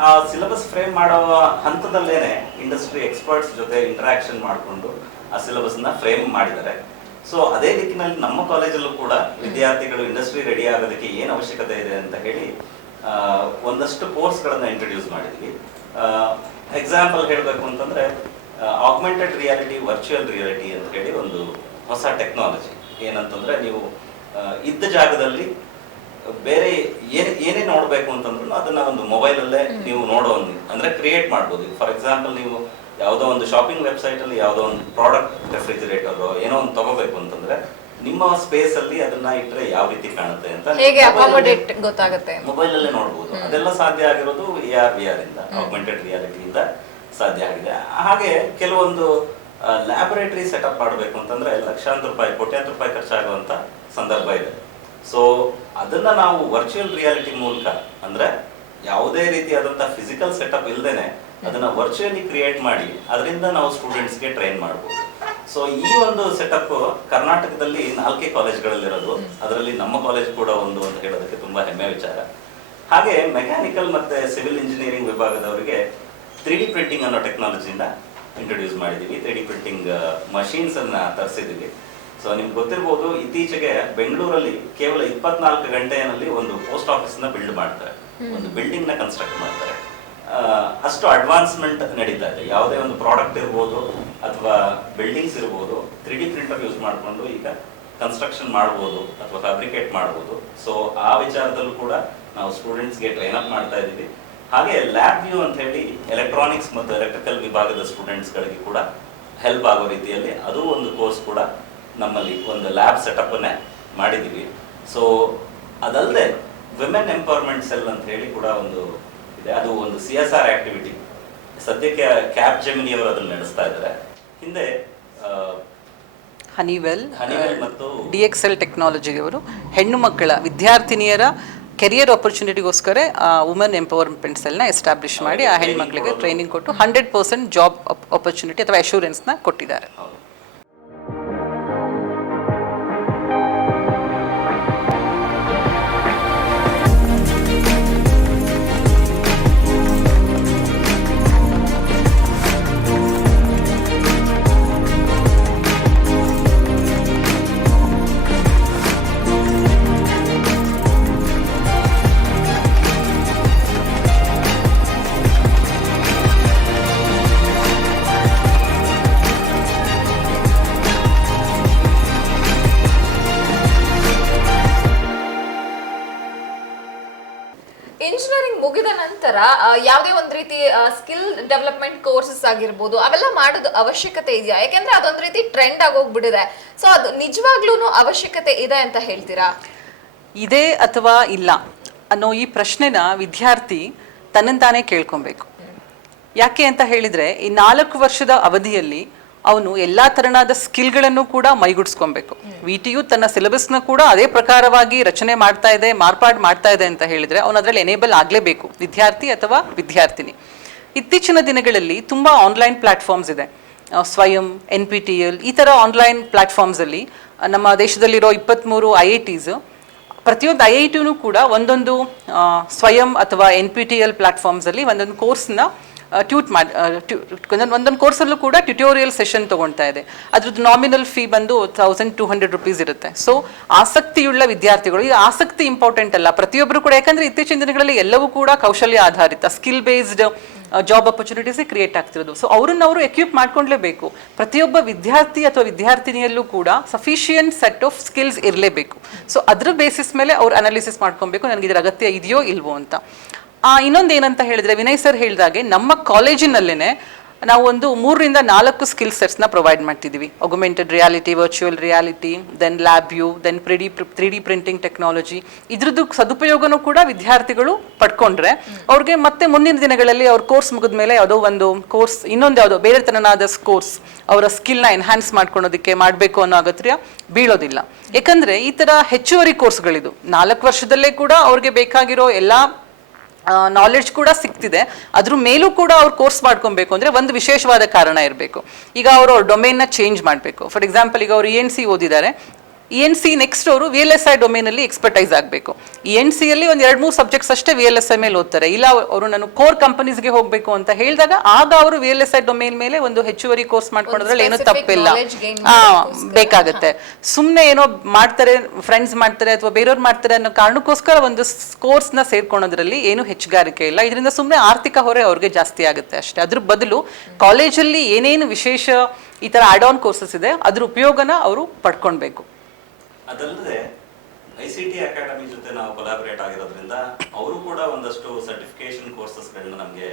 ಆ ಸಿಲೆಬಸ್ ಫ್ರೇಮ್ ಮಾಡೋ ಹಂತದಲ್ಲೇನೆ ಇಂಡಸ್ಟ್ರಿ ಎಕ್ಸ್ಪರ್ಟ್ಸ್ ಜೊತೆ ಇಂಟರಾಕ್ಷನ್ ಮಾಡಿಕೊಂಡು ಆ ಸಿಲೆಬಸ್ನ ಫ್ರೇಮ್ ಮಾಡಿದ್ದಾರೆ. ಸೊ ಅದೇ ದಿಕ್ಕಿನಲ್ಲಿ ನಮ್ಮ ಕಾಲೇಜಲ್ಲೂ ಕೂಡ ವಿದ್ಯಾರ್ಥಿಗಳು ಇಂಡಸ್ಟ್ರಿ ರೆಡಿ ಆಗೋದಕ್ಕೆ ಏನು ಅವಶ್ಯಕತೆ ಇದೆ ಅಂತ ಹೇಳಿ ಒಂದಷ್ಟು ಕೋರ್ಸ್ಗಳನ್ನು ಇಂಟ್ರೊಡ್ಯೂಸ್ ಮಾಡಿದ್ವಿ. ಎಕ್ಸಾಂಪಲ್ ಹೇಳಬೇಕು ಅಂತಂದರೆ ಆಗ್ಮೆಂಟೆಡ್ ರಿಯಾಲಿಟಿ, ವರ್ಚುವಲ್ ರಿಯಾಲಿಟಿ ಅಂತ ಹೇಳಿ ಒಂದು ಹೊಸ ಟೆಕ್ನಾಲಜಿ. ಏನಂತಂದರೆ ನೀವು ಇದ್ದ ಜಾಗದಲ್ಲಿ ಬೇರೆ ಏನೇ ನೋಡಬೇಕು ಅಂತಂದ್ರೂ ಅದನ್ನ ಒಂದು ಮೊಬೈಲಲ್ಲೇ ನೀವು ನೋಡೋ ಅಂದರೆ ಕ್ರಿಯೇಟ್ ಮಾಡ್ಬೋದು. ಫಾರ್ ಎಕ್ಸಾಂಪಲ್ ನೀವು ಯಾವುದೋ ಒಂದು ಶಾಪಿಂಗ್ ವೆಬ್ಸೈಟಲ್ಲಿ ಯಾವುದೋ ಒಂದು ಪ್ರಾಡಕ್ಟ್, ರೆಫ್ರಿಜರೇಟರ್ ಏನೋ ಒಂದು ತಗೋಬೇಕು ಅಂತಂದ್ರೆ ನಿಮ್ಮ ಸ್ಪೇಸ್ ಅಲ್ಲಿ ಅದನ್ನ ಇಟ್ಟರೆ ಯಾವ ರೀತಿ ಕಾಣುತ್ತೆ ಅಂತ ಹೇಗೆ ಅಕಾಮಡೇಟ್ ಗೊತ್ತಾಗುತ್ತೆ, ಮೊಬೈಲಲ್ಲೇ ನೋಡ್ಬೋದು. ಅದೆಲ್ಲ ಸಾಧ್ಯ ಆಗಿರೋದು AR/VR ಇಂದ, ಆಗ್ಮೆಂಟೆಡ್ ರಿಯಾಲಿಟಿಯಿಂದ ಸಾಧ್ಯ ಆಗಿದೆ. ಹಾಗೆ ಕೆಲವೊಂದು ಲ್ಯಾಬೊರೇಟರಿ ಸೆಟಪ್ ಮಾಡಬೇಕು ಅಂತಂದ್ರೆ ಲಕ್ಷಾಂತರ ರೂಪಾಯಿ, ಕೋಟ್ಯಾಂತರ ರೂಪಾಯಿ ಖರ್ಚಾಗುವಂತ ಸಂದರ್ಭ ಇದೆ. ಸೊ ಅದನ್ನ ನಾವು ವರ್ಚುವಲ್ ರಿಯಾಲಿಟಿ ಮೂಲಕ, ಅಂದ್ರೆ ಯಾವುದೇ ರೀತಿಯಾದಂಥ ಫಿಸಿಕಲ್ ಸೆಟಪ್ ಇಲ್ಲದೇನೆ ಅದನ್ನ ವರ್ಚುವಲಿ ಕ್ರಿಯೇಟ್ ಮಾಡಿ ಅದರಿಂದ ನಾವು ಸ್ಟೂಡೆಂಟ್ಸ್ಗೆ ಟ್ರೈನ್ ಮಾಡ್ಬೋದು. ಸೊ ಈ ಒಂದು ಸೆಟಪ್ ಕರ್ನಾಟಕದಲ್ಲಿ 4 ಕಾಲೇಜ್ಗಳಲ್ಲಿರೋದು, ಅದರಲ್ಲಿ ನಮ್ಮ ಕಾಲೇಜ್ ಕೂಡ ಒಂದು ಅಂತ ಹೇಳೋದಕ್ಕೆ ತುಂಬಾ ಹೆಮ್ಮೆ ವಿಚಾರ. ಹಾಗೆ ಮೆಕ್ಯಾನಿಕಲ್ ಮತ್ತೆ ಸಿವಿಲ್ ಇಂಜಿನಿಯರಿಂಗ್ ವಿಭಾಗದವರಿಗೆ 3D ಪ್ರಿಂಟಿಂಗ್ ಅನ್ನೋ ಟೆಕ್ನಾಲಜಿನ ಇಂಟ್ರೊಡ್ಯೂಸ್ ಮಾಡಿದ್ದೀವಿ. 3D ಪ್ರಿಂಟಿಂಗ್ ಮಷೀನ್ಸ್ ಅನ್ನ ತರಿಸಿದ್ದೀವಿ. ಸೊ ನಿಮ್ಗೆ ಗೊತ್ತಿರ್ಬೋದು, ಇತ್ತೀಚೆಗೆ ಬೆಂಗಳೂರಲ್ಲಿ ಕೇವಲ 24 ಗಂಟೆಯಲ್ಲಿ ಒಂದು ಪೋಸ್ಟ್ ಆಫೀಸ್ನ ಬಿಲ್ಡ್ ಮಾಡ್ತಾರೆ, ಒಂದು ಬಿಲ್ಡಿಂಗ್ ನ ಕನ್ಸ್ಟ್ರಕ್ಟ್ ಮಾಡ್ತಾರೆ. ಅಷ್ಟು ಅಡ್ವಾನ್ಸ್ಮೆಂಟ್ ನಡೀತಾ ಇದೆ. ಯಾವುದೇ ಒಂದು ಪ್ರಾಡಕ್ಟ್ ಇರ್ಬೋದು ಅಥವಾ ಬಿಲ್ಡಿಂಗ್ಸ್ ಇರ್ಬೋದು, 3D ಪ್ರಿಂಟರ್ ಯೂಸ್ ಮಾಡಿಕೊಂಡು ಈಗ ಕನ್ಸ್ಟ್ರಕ್ಷನ್ ಮಾಡ್ಬೋದು ಅಥವಾ ಫ್ಯಾಬ್ರಿಕೇಟ್ ಮಾಡ್ಬೋದು. ಸೊ ಆ ವಿಚಾರದಲ್ಲೂ ಕೂಡ ನಾವು ಸ್ಟೂಡೆಂಟ್ಸ್ಗೆ ಟ್ರೈನ್ ಅಪ್ ಮಾಡ್ತಾ ಇದ್ದೀವಿ. ಹಾಗೆ ಲ್ಯಾಬ್ ವ್ಯೂ ಅಂತ ಹೇಳಿ ಎಲೆಕ್ಟ್ರಾನಿಕ್ಸ್ ಮತ್ತು ಎಲೆಕ್ಟ್ರಿಕಲ್ ವಿಭಾಗದ ಸ್ಟೂಡೆಂಟ್ಸ್ಗಳಿಗೆ ಕೂಡ ಹೆಲ್ಪ್ ಆಗೋ ರೀತಿಯಲ್ಲಿ ಅದು ಒಂದು ಕೋರ್ಸ್ ಕೂಡ ನಮ್ಮಲ್ಲಿ ಒಂದು ಲ್ಯಾಬ್ ಸೆಟಪ್ ಅನ್ನೇ ಮಾಡಿದ್ದೀವಿ. ಸೊ ಅದಲ್ಲದೆ ವಿಮೆನ್ ಎಂಪವರ್ಮೆಂಟ್ ಸೆಲ್ ಅಂತ ಹೇಳಿ ಕೂಡ ಒಂದು ಇದೆ. ಅದು ಒಂದು CSR ಆಕ್ಟಿವಿಟಿ. ಸದ್ಯಕ್ಕೆ ಕ್ಯಾಪ್ ಜೆಮಿನಿ ಅವರು ಅದನ್ನು ನಡೆಸ್ತಾ ಇದ್ದಾರೆ. ಹಿಂದೆ ಹನಿವೆಲ್ ಮತ್ತು DXL ಟೆಕ್ನಾಲಜಿಯವರು ಹೆಣ್ಣು ಮಕ್ಕಳ ವಿದ್ಯಾರ್ಥಿನಿಯರ ಕೆರಿಯರ್ ಆಪರ್ಚುನಿಟಿಗೋಸ್ಕರ ವುಮೆನ್ ಎಂಪವರ್ಮೆಂಟ್ ಸೆಲ್ನ ಎಸ್ಟಾಬ್ಲಿಷ್ ಮಾಡಿ ಆ ಹೆಣ್ಮಕ್ಳಿಗೆ ಟ್ರೈನಿಂಗ್ ಕೊಟ್ಟು 100% ಜಾಬ್ ಆಪರ್ಚುನಿಟಿ ಅಥವಾ ಅಶ್ಯೂರೆನ್ಸ್ನ ಕೊಟ್ಟಿದ್ದಾರೆ. ಯಾವುದೇ ಒಂದ್ ರೀತಿ ಸ್ಕಿಲ್ ಡೆವಲಪ್ಮೆಂಟ್ ಕೋರ್ಸಸ್ ಆಗಿರ್ಬೋದು ಅವೆಲ್ಲ ಮಾಡೋದು ಅವಶ್ಯಕತೆ ಇದೆಯಾ? ಯಾಕೆಂದ್ರೆ ಅದೊಂದ್ ರೀತಿ ಟ್ರೆಂಡ್ ಆಗೋಗ್ಬಿಟ್ಟಿದೆ. ಸೊ ಅದು ನಿಜವಾಗ್ಲೂ ಅವಶ್ಯಕತೆ ಇದೆ ಅಂತ ಹೇಳ್ತೀರಾ? ಇದೆ ಅಥವಾ ಇಲ್ಲ ಅನ್ನೋ ಈ ಪ್ರಶ್ನೆನ ವಿದ್ಯಾರ್ಥಿ ತನ್ನಂತಾನೇ ಕೇಳ್ಕೊಬೇಕು. ಯಾಕೆ ಅಂತ ಹೇಳಿದ್ರೆ ಈ 4 ವರ್ಷದ ಅವಧಿಯಲ್ಲಿ ಅವನು ಎಲ್ಲಾ ತರನಾದ ಸ್ಕಿಲ್ಗಳನ್ನು ಕೂಡ ಮೈಗೂಡಿಸ್ಕೊಬೇಕು. VTU ತನ್ನ ಸಿಲೆಬಸ್ನ ಕೂಡ ಅದೇ ಪ್ರಕಾರವಾಗಿ ರಚನೆ ಮಾಡ್ತಾ ಇದೆ, ಮಾರ್ಪಾಡು ಮಾಡ್ತಾ ಇದೆ ಅಂತ ಹೇಳಿದ್ರೆ ಅವನು ಅದರಲ್ಲಿ ಎನೇಬಲ್ ಆಗಲೇಬೇಕು, ವಿದ್ಯಾರ್ಥಿ ಅಥವಾ ವಿದ್ಯಾರ್ಥಿನಿ. ಇತ್ತೀಚಿನ ದಿನಗಳಲ್ಲಿ ತುಂಬಾ ಆನ್ಲೈನ್ ಪ್ಲಾಟ್ಫಾರ್ಮ್ಸ್ ಇದೆ. ಸ್ವಯಂ, NPTEL ಈ ಥರ ಆನ್ಲೈನ್ ಪ್ಲಾಟ್ಫಾರ್ಮ್ಸಲ್ಲಿ ನಮ್ಮ ದೇಶದಲ್ಲಿರೋ 23 IITs, ಪ್ರತಿಯೊಂದು IITನೂ ಕೂಡ ಒಂದೊಂದು ಸ್ವಯಂ ಅಥವಾ NPTEL ಪ್ಲಾಟ್ಫಾರ್ಮ್ಸಲ್ಲಿ ಒಂದೊಂದು ಕೋರ್ಸ್ನ ಒಂದೊಂದು ಕೋರ್ಸಲ್ಲೂ ಕೂಡ ಟ್ಯುಟೋರಿಯಲ್ ಸೆಷನ್ ತಗೊಳ್ತಾ ಇದೆ. ಅದ್ರದ್ದು ನಾಮಿನಲ್ ಫೀ ಬಂದು 1200 rupees ಇರುತ್ತೆ. ಸೊ ಆಸಕ್ತಿಯುಳ್ಳ ವಿದ್ಯಾರ್ಥಿಗಳು, ಈಗ ಆಸಕ್ತಿ ಇಂಪಾರ್ಟೆಂಟ್ ಅಲ್ಲ, ಪ್ರತಿಯೊಬ್ಬರು ಕೂಡ, ಯಾಕಂದ್ರೆ ಇತ್ತೀಚಿನ ದಿನಗಳಲ್ಲಿ ಎಲ್ಲವೂ ಕೂಡ ಕೌಶಲ್ಯ ಆಧಾರಿತ skill based job opportunities create ಆಗ್ತಿರೋದು. ಸೊ ಅವ್ರನ್ನ ಎಕ್ವಿಪ್ ಮಾಡ್ಕೊಂಡ್ಲೇಬೇಕು. ಪ್ರತಿಯೊಬ್ಬ ವಿದ್ಯಾರ್ಥಿ ಅಥವಾ ವಿದ್ಯಾರ್ಥಿನಿಯಲ್ಲೂ ಕೂಡ ಸಫಿಷಿಯಂಟ್ ಸೆಟ್ ಆಫ್ ಸ್ಕಿಲ್ಸ್ ಇರಲೇಬೇಕು. ಸೊ ಅದ್ರ ಬೇಸಿಸ್ ಮೇಲೆ ಅವ್ರು ಅನಾಲಿಸಿಸ್ ಮಾಡ್ಕೊಬೇಕು, ನನಗೆ ಇದರ ಅಗತ್ಯ ಇದೆಯೋ ಇಲ್ವೋ ಅಂತ. ಇನ್ನೊಂದು ಏನಂತ ಹೇಳಿದ್ರೆ, ವಿನಯ್ ಸರ್ ಹೇಳಿದಾಗೆ ನಮ್ಮ ಕಾಲೇಜಿನಲ್ಲೇನೆ ನಾವು ಒಂದು 3 ರಿಂದ 4 ಸ್ಕಿಲ್ ಸೆಟ್ಸ್ನ ಪ್ರೊವೈಡ್ ಮಾಡ್ತಿದ್ದೀವಿ. Augmented reality, virtual reality, then lab view, then 3D printing technology. ಇದ್ರದ್ದು ಸದುಪಯೋಗನೂ ಕೂಡ ವಿದ್ಯಾರ್ಥಿಗಳು ಪಡ್ಕೊಂಡ್ರೆ ಅವ್ರಿಗೆ ಮತ್ತೆ ಮುಂದಿನ ದಿನಗಳಲ್ಲಿ ಅವ್ರ ಕೋರ್ಸ್ ಮುಗಿದ ಮೇಲೆ ಯಾವುದೋ ಒಂದು ಕೋರ್ಸ್, ಇನ್ನೊಂದು ಯಾವುದೋ ಬೇರೆ ತರನಾದ ಕೋರ್ಸ್ ಅವರ ಸ್ಕಿಲ್ನ ಎನ್ಹಾನ್ಸ್ ಮಾಡ್ಕೊಳೋದಕ್ಕೆ ಮಾಡಬೇಕು ಅನ್ನೋ ಅಗತ್ಯ ಬೀಳೋದಿಲ್ಲ. ಯಾಕಂದ್ರೆ ಈ ತರ ಹೆಚ್ಚುವರಿ ಕೋರ್ಸ್ಗಳಿದು 4 ವರ್ಷದಲ್ಲೇ ಕೂಡ ಅವ್ರಿಗೆ ಬೇಕಾಗಿರೋ ಎಲ್ಲ ನಾಲೆಡ್ಜ್ ಕೂಡ ಸಿಗ್ತಿದೆ. ಅದ್ರ ಮೇಲೂ ಕೂಡ ಅವ್ರು ಕೋರ್ಸ್ ಮಾಡ್ಕೊಬೇಕು ಅಂದ್ರೆ ಒಂದು ವಿಶೇಷವಾದ ಕಾರಣ ಇರಬೇಕು. ಈಗ ಅವರು ಡೊಮೇನ್ನ ಚೇಂಜ್ ಮಾಡಬೇಕು. ಫಾರ್ ಎಕ್ಸಾಂಪಲ್, ಈಗ ಅವರು ENC ಓದಿದ್ದಾರೆ, ENC ನೆಕ್ಸ್ಟ್ ಅವರು VLSI ಡೊಮೇನಲ್ಲಿ ಎಕ್ಸ್ಪರ್ಟೈಸ್ ಆಗಬೇಕು. ENCಯಲ್ಲಿ ಒಂದು 2-3 ಸಬ್ಜೆಕ್ಟ್ಸ್ ಅಷ್ಟೇ VLSI ಮೇಲೆ ಓದ್ತಾರೆ. ಇಲ್ಲ ಅವರು ನಾನು ಕೋರ್ ಕಂಪನೀಸ್ಗೆ ಹೋಗಬೇಕು ಅಂತ ಹೇಳಿದಾಗ ಆಗ ಅವರು VLSI ಡೊಮೇನ್ ಮೇಲೆ ಒಂದು ಹೆಚ್ಚುವರಿ ಕೋರ್ಸ್ ಮಾಡ್ಕೊಳ್ಳೋದ್ರಲ್ಲಿ ಏನೂ ತಪ್ಪಿಲ್ಲ. ಬೇಕಾಗತ್ತೆ. ಸುಮ್ಮನೆ ಏನೋ ಮಾಡ್ತಾರೆ, ಫ್ರೆಂಡ್ಸ್ ಮಾಡ್ತಾರೆ ಅಥವಾ ಬೇರೆಯವ್ರು ಮಾಡ್ತಾರೆ ಅನ್ನೋ ಕಾರಣಕ್ಕೋಸ್ಕರ ಒಂದು ಕೋರ್ಸ್ನ ಸೇರ್ಕೊಳೋದ್ರಲ್ಲಿ ಏನು ಹೆಚ್ಚುಗಾರಿಕೆ ಇಲ್ಲ. ಇದರಿಂದ ಸುಮ್ಮನೆ ಆರ್ಥಿಕ ಹೊರೆ ಅವ್ರಿಗೆ ಜಾಸ್ತಿ ಆಗುತ್ತೆ ಅಷ್ಟೇ. ಅದ್ರ ಬದಲು ಕಾಲೇಜಲ್ಲಿ ಏನೇನು ವಿಶೇಷ ಈ ತರ ಆಡ್ ಆನ್ ಕೋರ್ಸಸ್ ಇದೆ ಅದ್ರ ಉಪಯೋಗನ ಅವರು ಪಡ್ಕೊಳ್ಬೇಕು. ಅದಲ್ಲದೆ ICT ಅಕಾಡೆಮಿ ಜೊತೆ ನಾವು ಕೊಲಾಬರೇಟ್ ಆಗಿರೋದ್ರಿಂದ ಅವರು ಕೂಡ ಒಂದಷ್ಟು ಸರ್ಟಿಫಿಕೇಶನ್ ಕೋರ್ಸಸ್ಗಳನ್ನ ನಮಗೆ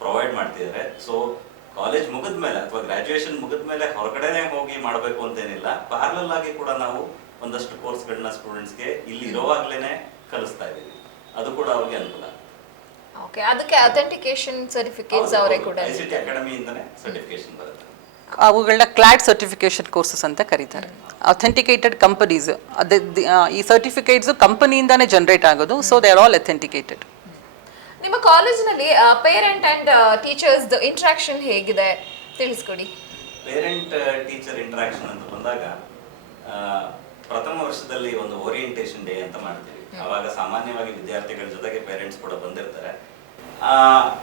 ಪ್ರೊವೈಡ್ ಮಾಡ್ತಿದ್ದಾರೆ. ಸೊ ಕಾಲೇಜ್ ಮುಗಿದ ಮೇಲೆ ಅಥವಾ ಗ್ರಾಜುಯೇಷನ್ ಮುಗಿದ ಮೇಲೆ ಹೊರಗಡೆನೆ ಹೋಗಿ ಮಾಡಬೇಕು ಅಂತೇನಿಲ್ಲ, ಪ್ಯಾರಲಲ್ ಆಗಿ ಕೂಡ ನಾವು ಒಂದಷ್ಟು ಕೋರ್ಸ್ಗಳನ್ನ ಸ್ಟೂಡೆಂಟ್ಸ್ಗೆ ಇಲ್ಲಿ ಇರುವಾಗ್ಲೇನೆ ಕಲಿಸ್ತಾ ಇದ್ದೀವಿ. ಅದು ಕೂಡ ಅವ್ರಿಗೆ ಅನುಕೂಲ. ಓಕೆ, ಅದಕ್ಕೆ ಅಥೆಂಟಿಕೇಶನ್ ಸರ್ಟಿಫಿಕೇಟ್ಸ್ ಅವರೇ ಕೂಡ ICT ಅಕಾಡೆಮಿಯಿಂದನೇ ಸರ್ಟಿಫಿಕೇಶನ್ ಬರುತ್ತೆ. ಅವುಗಳನ್ನ ಕ್ಲಾಡ್ ಸರ್ಟಿಫಿಕೇಶನ್ ಕೋರ್ಸಸ್ ಅಂತ ಕರೀತಾರೆ. ಅಥೆಂಟಿಕೇಟೆಡ್ ಕಂಪನೀಸ್, ಈ ಸರ್ಟಿಫಿಕೇಟ್ಸ್ ಕಂಪನಿಯಿಂದಾನೇ ಜನರೇಟ್ ಆಗೋದು. So they are all authenticated. ನಿಮ್ಮ ಕಾಲೇಜಿನಲ್ಲಿ ಪೇರೆಂಟ್ ಅಂಡ್ ಟೀಚರ್ಸ್ ಇಂಟ್ರಾಕ್ಷನ್ ಹೇಗಿದೆ ತಿಳಿಸ್ಕೊಡಿ. ಪೇರೆಂಟ್ ಟೀಚರ್ ಇಂಟ್ರಾಕ್ಷನ್ ಅಂತ ಬಂದಾಗ ಪ್ರಥಮ ವರ್ಷದಲ್ಲಿ ಒಂದು ಓರಿಯೆಂಟೇಷನ್ ಡೇ ಅಂತ ಮಾಡ್ತೀವಿ. ಅವಾಗ ಸಾಮಾನ್ಯವಾಗಿ ವಿದ್ಯಾರ್ಥಿಗಳ ಜೊತೆಗೆ ಪೇರೆಂಟ್ಸ್ ಕೂಡ ಬಂದಿರ್ತಾರೆ.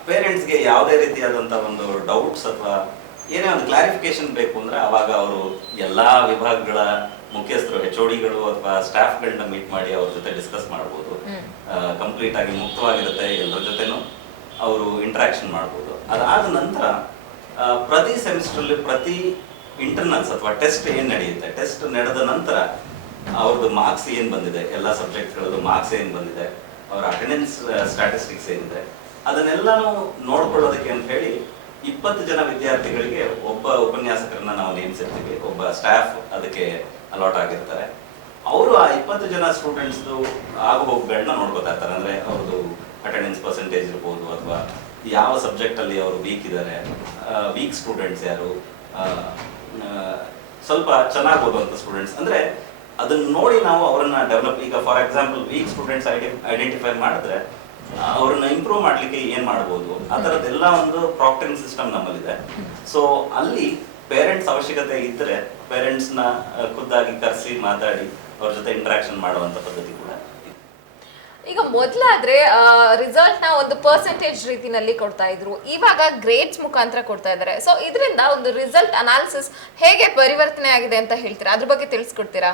ಪೇರೆಂಟ್ಸ್ಗೆ ಯಾವುದೇ ರೀತಿಯಾದಂಥ ಒಂದು ಡೌಟ್ಸ್ ಅಥವಾ ಏನೇ ಒಂದು ಕ್ಲಾರಿಫಿಕೇಶನ್ ಬೇಕು ಅಂದ್ರೆ ಅವಾಗ ಅವರು ಎಲ್ಲಾ ವಿಭಾಗಗಳ ಮುಖ್ಯಸ್ಥರು, HODಗಳು ಅಥವಾ ಸ್ಟಾಫ್ಗಳನ್ನ ಮೀಟ್ ಮಾಡಿ ಅವ್ರ ಜೊತೆ ಡಿಸ್ಕಸ್ ಮಾಡ್ಬೋದು. ಕಂಪ್ಲೀಟ್ ಆಗಿ ಮುಕ್ತವಾಗಿರುತ್ತೆ, ಎಲ್ಲರ ಜೊತೆನೂ ಅವರು ಇಂಟ್ರಾಕ್ಷನ್ ಮಾಡ್ಬೋದು. ಅದಾದ ನಂತರ ಪ್ರತಿ ಸೆಮಿಸ್ಟ್ರಲ್ಲಿ ಪ್ರತಿ ಇಂಟರ್ನಲ್ಸ್ ಅಥವಾ ಟೆಸ್ಟ್ ಏನ್ ನಡೆಯುತ್ತೆ, ಟೆಸ್ಟ್ ನಡೆದ ನಂತರ ಅವ್ರದ್ದು ಮಾರ್ಕ್ಸ್ ಏನ್ ಬಂದಿದೆ, ಎಲ್ಲ ಸಬ್ಜೆಕ್ಟ್ಗಳದ್ದು ಮಾರ್ಕ್ಸ್ ಏನ್ ಬಂದಿದೆ, ಅವರ ಅಟೆಂಡೆನ್ಸ್ ಸ್ಟ್ಯಾಟಿಸ್ಟಿಕ್ಸ್ ಏನಿದೆ, ಅದನ್ನೆಲ್ಲಾನು ನೋಡ್ಕೊಳ್ಳೋದಕ್ಕೆ ಅಂತ ಹೇಳಿ 20 ಜನ ವಿದ್ಯಾರ್ಥಿಗಳಿಗೆ ಒಬ್ಬ ಉಪನ್ಯಾಸಕರನ್ನ ನಾವು ನೇಮಿಸಿರ್ತೀವಿ. ಒಬ್ಬ ಸ್ಟಾಫ್ ಅದಕ್ಕೆ ಅಲಾಟ್ ಆಗಿರ್ತಾರೆ. ಅವರು ಆ 20 ಜನ ಸ್ಟೂಡೆಂಟ್ಸ್ದು ಆಗುಹೋಗುಗಳನ್ನ ನೋಡ್ಕೋತಾ ಇರ್ತಾರೆ. ಅಂದ್ರೆ ಅವ್ರದ್ದು ಅಟೆಂಡೆನ್ಸ್ ಪರ್ಸೆಂಟೇಜ್ ಇರ್ಬೋದು ಅಥವಾ ಯಾವ ಸಬ್ಜೆಕ್ಟ್ ಅಲ್ಲಿ ಅವರು ವೀಕ್ ಇದ್ದಾರೆ, ವೀಕ್ ಸ್ಟೂಡೆಂಟ್ಸ್ ಯಾರು, ಸ್ವಲ್ಪ ಚೆನ್ನಾಗಿ ಓದುವಂತ ಸ್ಟೂಡೆಂಟ್ಸ್, ಅಂದ್ರೆ ಅದನ್ನ ನೋಡಿ ನಾವು ಅವರನ್ನ ಡೆವಲಪ್, ಈಗ for example weak students identify ಮಾಡಿದ್ರೆ ಅವ್ರನ್ನ ಇಂಪ್ರೂವ್ ಮಾಡ್ಲಿಕ್ಕೆ ಏನ್ ಮಾಡ್ಬೋದು, ಆ ತರದ್ದೆಲ್ಲ ಒಂದು ಪ್ರಾಕ್ಟರಿಂಗ್ ಸಿಸ್ಟಮ್ ನಮ್ಮಲ್ಲಿದೆ. ಸೊ ಅಲ್ಲಿ ಪೇರೆಂಟ್ಸ್ ಅವಶ್ಯಕತೆ ಇದ್ರೆ ಪೇರೆಂಟ್ಸ್ ನ ಖುದ್ದಾಗಿ ಕರೆಸಿ ಮಾತಾಡಿ ಅವ್ರ ಜೊತೆ ಇಂಟ್ರಾಕ್ಷನ್ ಮಾಡುವಂತ ಪದ್ಧತಿ ಕೂಡ. ಈಗ ಮೊದಲಾದ್ರೆ ರಿಸಲ್ಟ್ ನ ಒಂದು ಪರ್ಸೆಂಟೇಜ್ ರೀತಿನಲ್ಲಿ ಕೊಡ್ತಾ ಇದ್ರು, ಇವಾಗ ಗ್ರೇಡ್ಸ್ ಮುಖಾಂತರ ಕೊಡ್ತಾ ಇದ್ದಾರೆ. ಸೊ ಇದರಿಂದ ಒಂದು ರಿಸಲ್ಟ್ ಅನಾಲಿಸಿಸ್ ಹೇಗೆ ಪರಿವರ್ತನೆ ಆಗಿದೆ ಅಂತ ಹೇಳ್ತೀರಾ? ಅದ್ರ ಬಗ್ಗೆ ತಿಳಿಸ್ಕೊಡ್ತೀರಾ?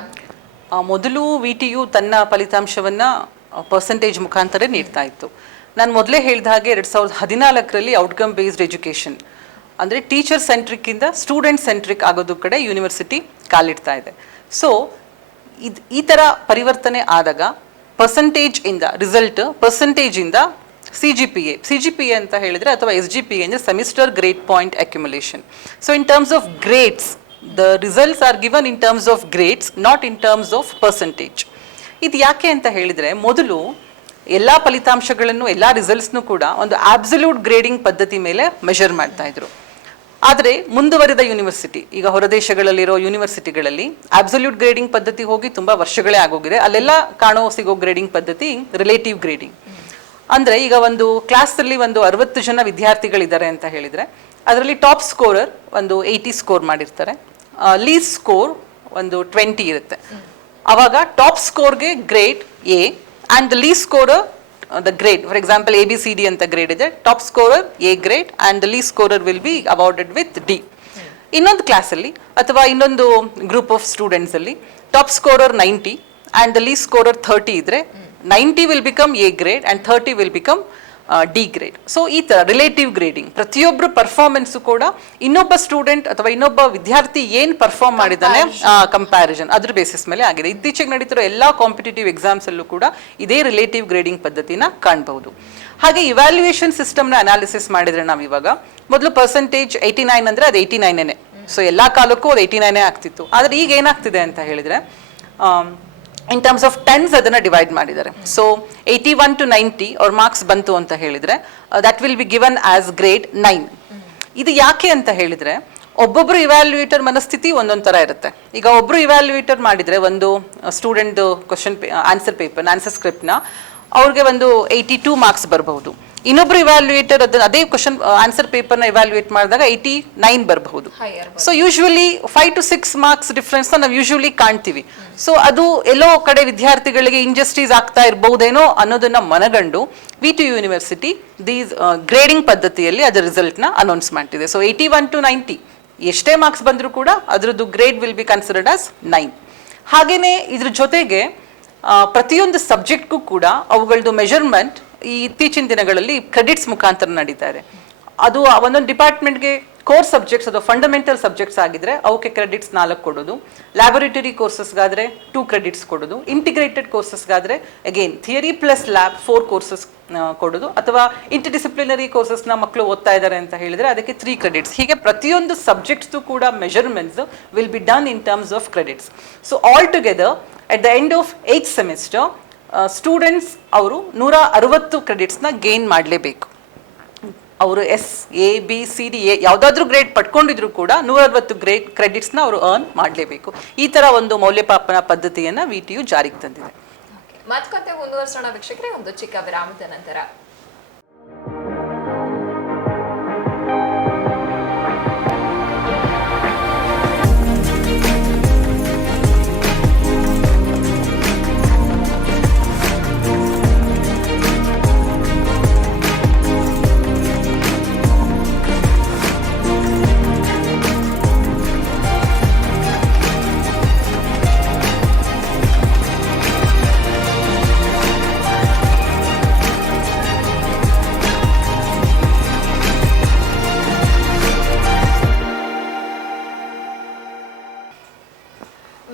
ಮೊದಲು VTU ತನ್ನ ಫಲಿತಾಂಶವನ್ನ ಪರ್ಸೆಂಟೇಜ್ ಮುಖಾಂತರ ನೀಡ್ತಾ ಇತ್ತು. ನಾನು ಮೊದಲೇ ಹೇಳಿದ ಹಾಗೆ 2014ರಲ್ಲಿ ಔಟ್ಕಮ್ ಬೇಸ್ಡ್ ಎಜುಕೇಷನ್ ಅಂದರೆ ಟೀಚರ್ ಸೆಂಟ್ರಿಕ್ ಇಂದ ಸ್ಟೂಡೆಂಟ್ ಸೆಂಟ್ರಿಕ್ ಆಗೋದು ಕಡೆ ಯೂನಿವರ್ಸಿಟಿ ಕಾಲಿಡ್ತಾ ಇದೆ. ಸೊ ಈ ಥರ ಪರಿವರ್ತನೆ ಆದಾಗ ಪರ್ಸೆಂಟೇಜ್ ಇಂದ ಸಿ ಜಿ ಪಿ ಎ ಅಂತ ಹೇಳಿದ್ರೆ ಅಥವಾ SGPA ಅಂದರೆ semester grade point accumulation. So in terms of grades the results are given in terms of grades, not in terms of percentage. ಇದು ಯಾಕೆ ಅಂತ ಹೇಳಿದರೆ, ಮೊದಲು ಎಲ್ಲ ಫಲಿತಾಂಶಗಳನ್ನು ಎಲ್ಲ ರಿಸಲ್ಟ್ಸ್ನು ಕೂಡ ಒಂದು ಆಬ್ಸಲ್ಯೂಟ್ ಗ್ರೇಡಿಂಗ್ ಪದ್ಧತಿ ಮೇಲೆ ಮೆಷರ್ ಮಾಡ್ತಾ ಇದ್ರು. ಆದರೆ ಮುಂದುವರಿದ ಯೂನಿವರ್ಸಿಟಿ, ಈಗ ಹೊರದೇಶಗಳಲ್ಲಿರೋ ಯೂನಿವರ್ಸಿಟಿಗಳಲ್ಲಿ ಆಬ್ಸಲ್ಯೂಟ್ ಗ್ರೇಡಿಂಗ್ ಪದ್ಧತಿ ಹೋಗಿ ತುಂಬ ವರ್ಷಗಳೇ ಆಗೋಗಿದೆ. ಅಲ್ಲೆಲ್ಲ ಸಿಗೋ ಗ್ರೇಡಿಂಗ್ ಪದ್ಧತಿ ರಿಲೇಟಿವ್ ಗ್ರೇಡಿಂಗ್. ಅಂದರೆ ಈಗ ಒಂದು ಕ್ಲಾಸಲ್ಲಿ ಒಂದು 60 ಜನ ವಿದ್ಯಾರ್ಥಿಗಳಿದ್ದಾರೆ ಅಂತ ಹೇಳಿದರೆ, ಅದರಲ್ಲಿ ಟಾಪ್ ಸ್ಕೋರರ್ ಒಂದು 80 ಸ್ಕೋರ್ ಮಾಡಿರ್ತಾರೆ, ಲೀಸ್ಟ್ ಸ್ಕೋರ್ ಒಂದು 20 ಇರುತ್ತೆ. ಆವಾಗ ಟಾಪ್ ಸ್ಕೋರ್ಗೆ grade A and the least scorer the grade, for example ABCD ಅಂತ ಗ್ರೇಡ್ ಇದೆ, top scorer A grade and the least scorer will be awarded with D. ಇನ್ನೊಂದು ಕ್ಲಾಸಲ್ಲಿ ಅಥವಾ ಇನ್ನೊಂದು ಗ್ರೂಪ್ ಆಫ್ ಸ್ಟೂಡೆಂಟ್ಸಲ್ಲಿ top scorer 90 and the least scorer 30 ಇದ್ರೆ 90 will become A grade and 30 will become D grade. So ಈ ಥರ relative grading, ಪ್ರತಿಯೊಬ್ಬರ performance ಕೂಡ ಇನ್ನೊಬ್ಬ ಸ್ಟೂಡೆಂಟ್ ಅಥವಾ ಇನ್ನೊಬ್ಬ ವಿದ್ಯಾರ್ಥಿ ಏನು ಪರ್ಫಾರ್ಮ್ ಮಾಡಿದ್ದಾನೆ ಕಂಪ್ಯಾರಿಸನ್ ಅದ್ರ ಬೇಸಿಸ್ ಮೇಲೆ ಆಗಿದೆ. ಇತ್ತೀಚೆಗೆ ನಡೀತಿರೋ ಎಲ್ಲ ಕಾಂಪಿಟೇಟಿವ್ ಎಕ್ಸಾಮ್ಸಲ್ಲೂ ಕೂಡ ಇದೇ ರಿಲೇಟಿವ್ ಗ್ರೇಡಿಂಗ್ ಪದ್ಧತಿನ ಕಾಣಬಹುದು. ಹಾಗೆ ಇವ್ಯಾಲ್ಯೂಯೇಷನ್ ಸಿಸ್ಟಮ್ನ ಅನಾಲಿಸಿಸ್ ಮಾಡಿದರೆ ನಾವು ಇವಾಗ ಮೊದಲು ಪರ್ಸೆಂಟೇಜ್ 89 ಅಂದರೆ ಅದು 89ನೇ, ಸೊ ಎಲ್ಲ ಕಾಲಕ್ಕೂ ಅದು 89 ಆಗ್ತಿತ್ತು. ಆದರೆ ಈಗ ಏನಾಗ್ತಿದೆ ಅಂತ ಹೇಳಿದರೆ, ಇನ್ ಟರ್ಮ್ಸ್ ಆಫ್ ಟೆನ್ಸ್ ಅದನ್ನು ಡಿವೈಡ್ ಮಾಡಿದ್ದಾರೆ. ಸೊ 81 to 90 ಅವ್ರ ಮಾರ್ಕ್ಸ್ ಬಂತು ಅಂತ ಹೇಳಿದರೆ that will be given as grade 9. ಇದು ಯಾಕೆ ಅಂತ ಹೇಳಿದರೆ, ಒಬ್ಬೊಬ್ಬರು ಇವ್ಯಾಲ್ಯೂಯೇಟರ್ ಮನಸ್ಥಿತಿ ಒಂದೊಂದು ಥರ ಇರುತ್ತೆ. ಈಗ ಒಬ್ಬರು ಇವ್ಯಾಲ್ಯೂಯೇಟರ್ ಮಾಡಿದರೆ ಒಂದು ಸ್ಟೂಡೆಂಟ್ ಆನ್ಸರ್ ಸ್ಕ್ರಿಪ್ಟ್ನ ಅವ್ರಿಗೆ ಒಂದು 82 ಮಾರ್ಕ್ಸ್ ಬರಬಹುದು. ಇನ್ನೊಬ್ರು ಇವ್ಯಾಲ್ಯೂಯೇಟರ್ ಅದೇ ಕ್ವಶನ್ ಆನ್ಸರ್ ಪೇಪರ್ನ ಇವ್ಯಾಲ್ಯೂಯೇಟ್ ಮಾಡಿದಾಗ 89 ಬರಬಹುದು. So usually 5 to 6 marks difference ನಾವು ಯೂಶುವಲಿ ಕಾಣ್ತೀವಿ. ಸೊ ಅದು ಎಲ್ಲೋ ಕಡೆ ವಿದ್ಯಾರ್ಥಿಗಳಿಗೆ ಇಂಜಸ್ಟಿಸ್ ಆಗ್ತಾ ಇರಬಹುದೇನೋ ಅನ್ನೋದನ್ನ ಮನಗಂಡು VTU ಯೂನಿವರ್ಸಿಟಿ ದೀಸ್ ಗ್ರೇಡಿಂಗ್ ಪದ್ಧತಿಯಲ್ಲಿ ಅದರ ರಿಸಲ್ಟ್ನ ಅನೌನ್ಸ್ ಮಾಡ್ತಿದೆ. ಸೊ 81 to 90 ಎಷ್ಟೇ ಮಾರ್ಕ್ಸ್ ಬಂದರೂ ಕೂಡ ಅದರದ್ದು grade will be considered as 9. ಹಾಗೇನೆ ಇದ್ರ ಜೊತೆಗೆ ಪ್ರತಿಯೊಂದು ಸಬ್ಜೆಕ್ಟ್ಗೂ ಕೂಡ ಅವುಗಳದ್ದು ಮೆಜರ್ಮೆಂಟ್ ಈ ಇತ್ತೀಚಿನ ದಿನಗಳಲ್ಲಿ ಕ್ರೆಡಿಟ್ಸ್ ಮುಖಾಂತರ ನಡೀತಾ ಇದೆ. ಅದು ಒಂದೊಂದು ಡಿಪಾರ್ಟ್ಮೆಂಟ್ಗೆ ಕೋರ್ ಸಬ್ಜೆಕ್ಟ್ಸ್ ಅಥವಾ ಫಂಡಮೆಂಟಲ್ ಸಬ್ಜೆಕ್ಟ್ಸ್ ಆಗಿದ್ರೆ ಅವಕ್ಕೆ ಕ್ರೆಡಿಟ್ಸ್ 4 ಕೊಡೋದು, ಲ್ಯಾಬೊರೇಟರಿ ಕೋರ್ಸಸ್ಗಾದರೆ 2 ಕ್ರೆಡಿಟ್ಸ್ ಕೊಡೋದು, ಇಂಟಿಗ್ರೇಟೆಡ್ ಕೋರ್ಸಸ್ಗಾದರೆ again theory plus lab 4 courses ಕೊಡೋದು, ಅಥವಾ ಇಂಟರ್ಡಿಸಿಪ್ಲಿನರಿ ಕೋರ್ಸಸ್ನ ಮಕ್ಕಳು ಓದ್ತಾ ಇದ್ದಾರೆ ಅಂತ ಹೇಳಿದರೆ ಅದಕ್ಕೆ 3 ಕ್ರೆಡಿಟ್ಸ್. ಹೀಗೆ ಪ್ರತಿಯೊಂದು ಸಬ್ಜೆಕ್ಟ್ಸ್ದು ಕೂಡ measurements will be done in terms of credits. So all together at the end of 8th semester students ಅವರು 160 ಕ್ರೆಡಿಟ್ಸ್ನ ಗೇನ್ ಮಾಡಲೇಬೇಕು. ಅವರು ABCD ಯಾವುದಾದ್ರೂ ಗ್ರೇಡ್ ಪಡ್ಕೊಂಡಿದ್ರು ಕೂಡ 160 ಕ್ರೆಡಿಟ್ಸ್ನ ಅವರು ಅರ್ನ್ ಮಾಡಲೇಬೇಕು. ಈ ಥರ ಒಂದು ಮೌಲ್ಯಮಾಪನ ಪದ್ಧತಿಯನ್ನು VTU ಜಾರಿಗೆ ತಂದಿದೆ. ಮಾತುಕತೆ ಮುಂದುವರಿಸೋಣ ವೀಕ್ಷಕರೇ, ಒಂದು ಚಿಕ್ಕ ವಿರಾಮದ ನಂತರ.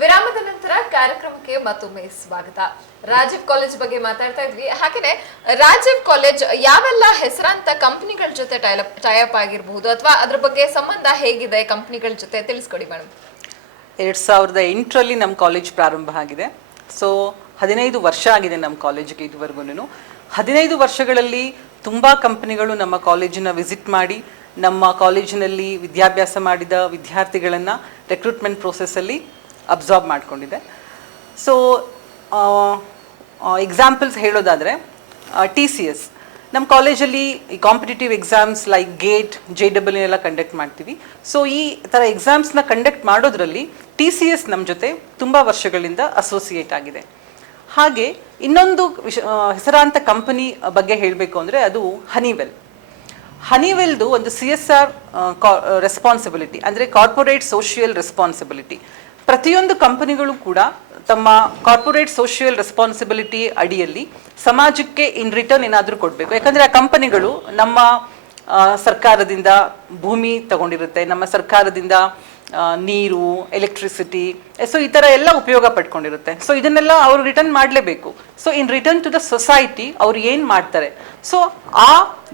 ವಿರಾಮದ ನಂತರ ಕಾರ್ಯಕ್ರಮಕ್ಕೆ ಮತ್ತೊಮ್ಮೆ ಸ್ವಾಗತ. ರಾಜೀವ್ ಕಾಲೇಜ್ ಬಗ್ಗೆ ಮಾತಾಡ್ತಾ ಇದ್ವಿ. ಹಾಗೇನೆ ರಾಜೀವ್ ಕಾಲೇಜ್ ಯಾವೆಲ್ಲ ಹೆಸರಾಂತ ಕಂಪನಿಗಳ ಜೊತೆ ಟೈಅಪ್ ಆಗಿರಬಹುದು ಅಥವಾ ಅದ್ರ ಬಗ್ಗೆ ಸಂಬಂಧ ಹೇಗಿದೆ ಕಂಪನಿಗಳ ಜೊತೆ ತಿಳಿಸ್ಕೊಡಿ ಮೇಡಮ್. 2008ರಲ್ಲಿ ನಮ್ಮ ಕಾಲೇಜ್ ಪ್ರಾರಂಭ ಆಗಿದೆ. ಸೊ 15 ವರ್ಷ ಆಗಿದೆ ನಮ್ಮ ಕಾಲೇಜಿಗೆ ಇದುವರೆಗೂ. 15 ವರ್ಷಗಳಲ್ಲಿ ತುಂಬ ಕಂಪನಿಗಳು ನಮ್ಮ ಕಾಲೇಜನ್ನ ವಿಸಿಟ್ ಮಾಡಿ ನಮ್ಮ ಕಾಲೇಜಿನಲ್ಲಿ ವಿದ್ಯಾಭ್ಯಾಸ ಮಾಡಿದ ವಿದ್ಯಾರ್ಥಿಗಳನ್ನು ರೆಕ್ರೂಟ್ಮೆಂಟ್ ಪ್ರೋಸೆಸ್ಸಲ್ಲಿ ಅಬ್ಸಾರ್ಬ್ ಮಾಡಿಕೊಂಡಿದೆ. ಸೊ ಎಕ್ಸಾಂಪಲ್ಸ್ ಹೇಳೋದಾದರೆ TCS ನಮ್ಮ ಕಾಲೇಜಲ್ಲಿ ಈ competitive exams like gate JEE ಎಲ್ಲ ಕಂಡಕ್ಟ್ ಮಾಡ್ತೀವಿ. ಸೊ ಈ ಥರ ಎಕ್ಸಾಮ್ಸ್ನ ಕಂಡಕ್ಟ್ ಮಾಡೋದ್ರಲ್ಲಿ TCS ನಮ್ಮ ಜೊತೆ ತುಂಬ ವರ್ಷಗಳಿಂದ ಅಸೋಸಿಯೇಟ್ ಆಗಿದೆ. ಹಾಗೆ ಇನ್ನೊಂದು ಹೆಸರಾಂತ ಕಂಪನಿ ಬಗ್ಗೆ ಹೇಳಬೇಕು ಅಂದರೆ ಅದು ಹನಿವೆಲ್ದು ಒಂದು CSR ರೆಸ್ಪಾನ್ಸಿಬಿಲಿಟಿ ಅಂದರೆ ಕಾರ್ಪೊರೇಟ್ ಸೋಷಿಯಲ್ ರೆಸ್ಪಾನ್ಸಿಬಿಲಿಟಿ. ಪ್ರತಿಯೊಂದು ಕಂಪನಿಗಳು ಕೂಡ ತಮ್ಮ ಕಾರ್ಪೊರೇಟ್ ಸೋಷಿಯಲ್ ರೆಸ್ಪಾನ್ಸಿಬಿಲಿಟಿ ಅಡಿಯಲ್ಲಿ ಸಮಾಜಕ್ಕೆ ಇನ್ ರಿಟರ್ನ್ ಏನಾದರೂ ಕೊಡಬೇಕು. ಯಾಕಂದರೆ ಆ ಕಂಪನಿಗಳು ನಮ್ಮ ಸರ್ಕಾರದಿಂದ ಭೂಮಿ ತಗೊಂಡಿರುತ್ತೆ, ನಮ್ಮ ಸರ್ಕಾರದಿಂದ ನೀರು, ಎಲೆಕ್ಟ್ರಿಸಿಟಿ, ಸೊ ಈ ಥರ ಎಲ್ಲ ಉಪಯೋಗ ಪಡ್ಕೊಂಡಿರುತ್ತೆ. ಸೊ ಇದನ್ನೆಲ್ಲ ಅವರು ರಿಟರ್ನ್ ಮಾಡಲೇಬೇಕು. So in return to the society ಅವ್ರು ಏನು ಮಾಡ್ತಾರೆ, ಸೊ ಆ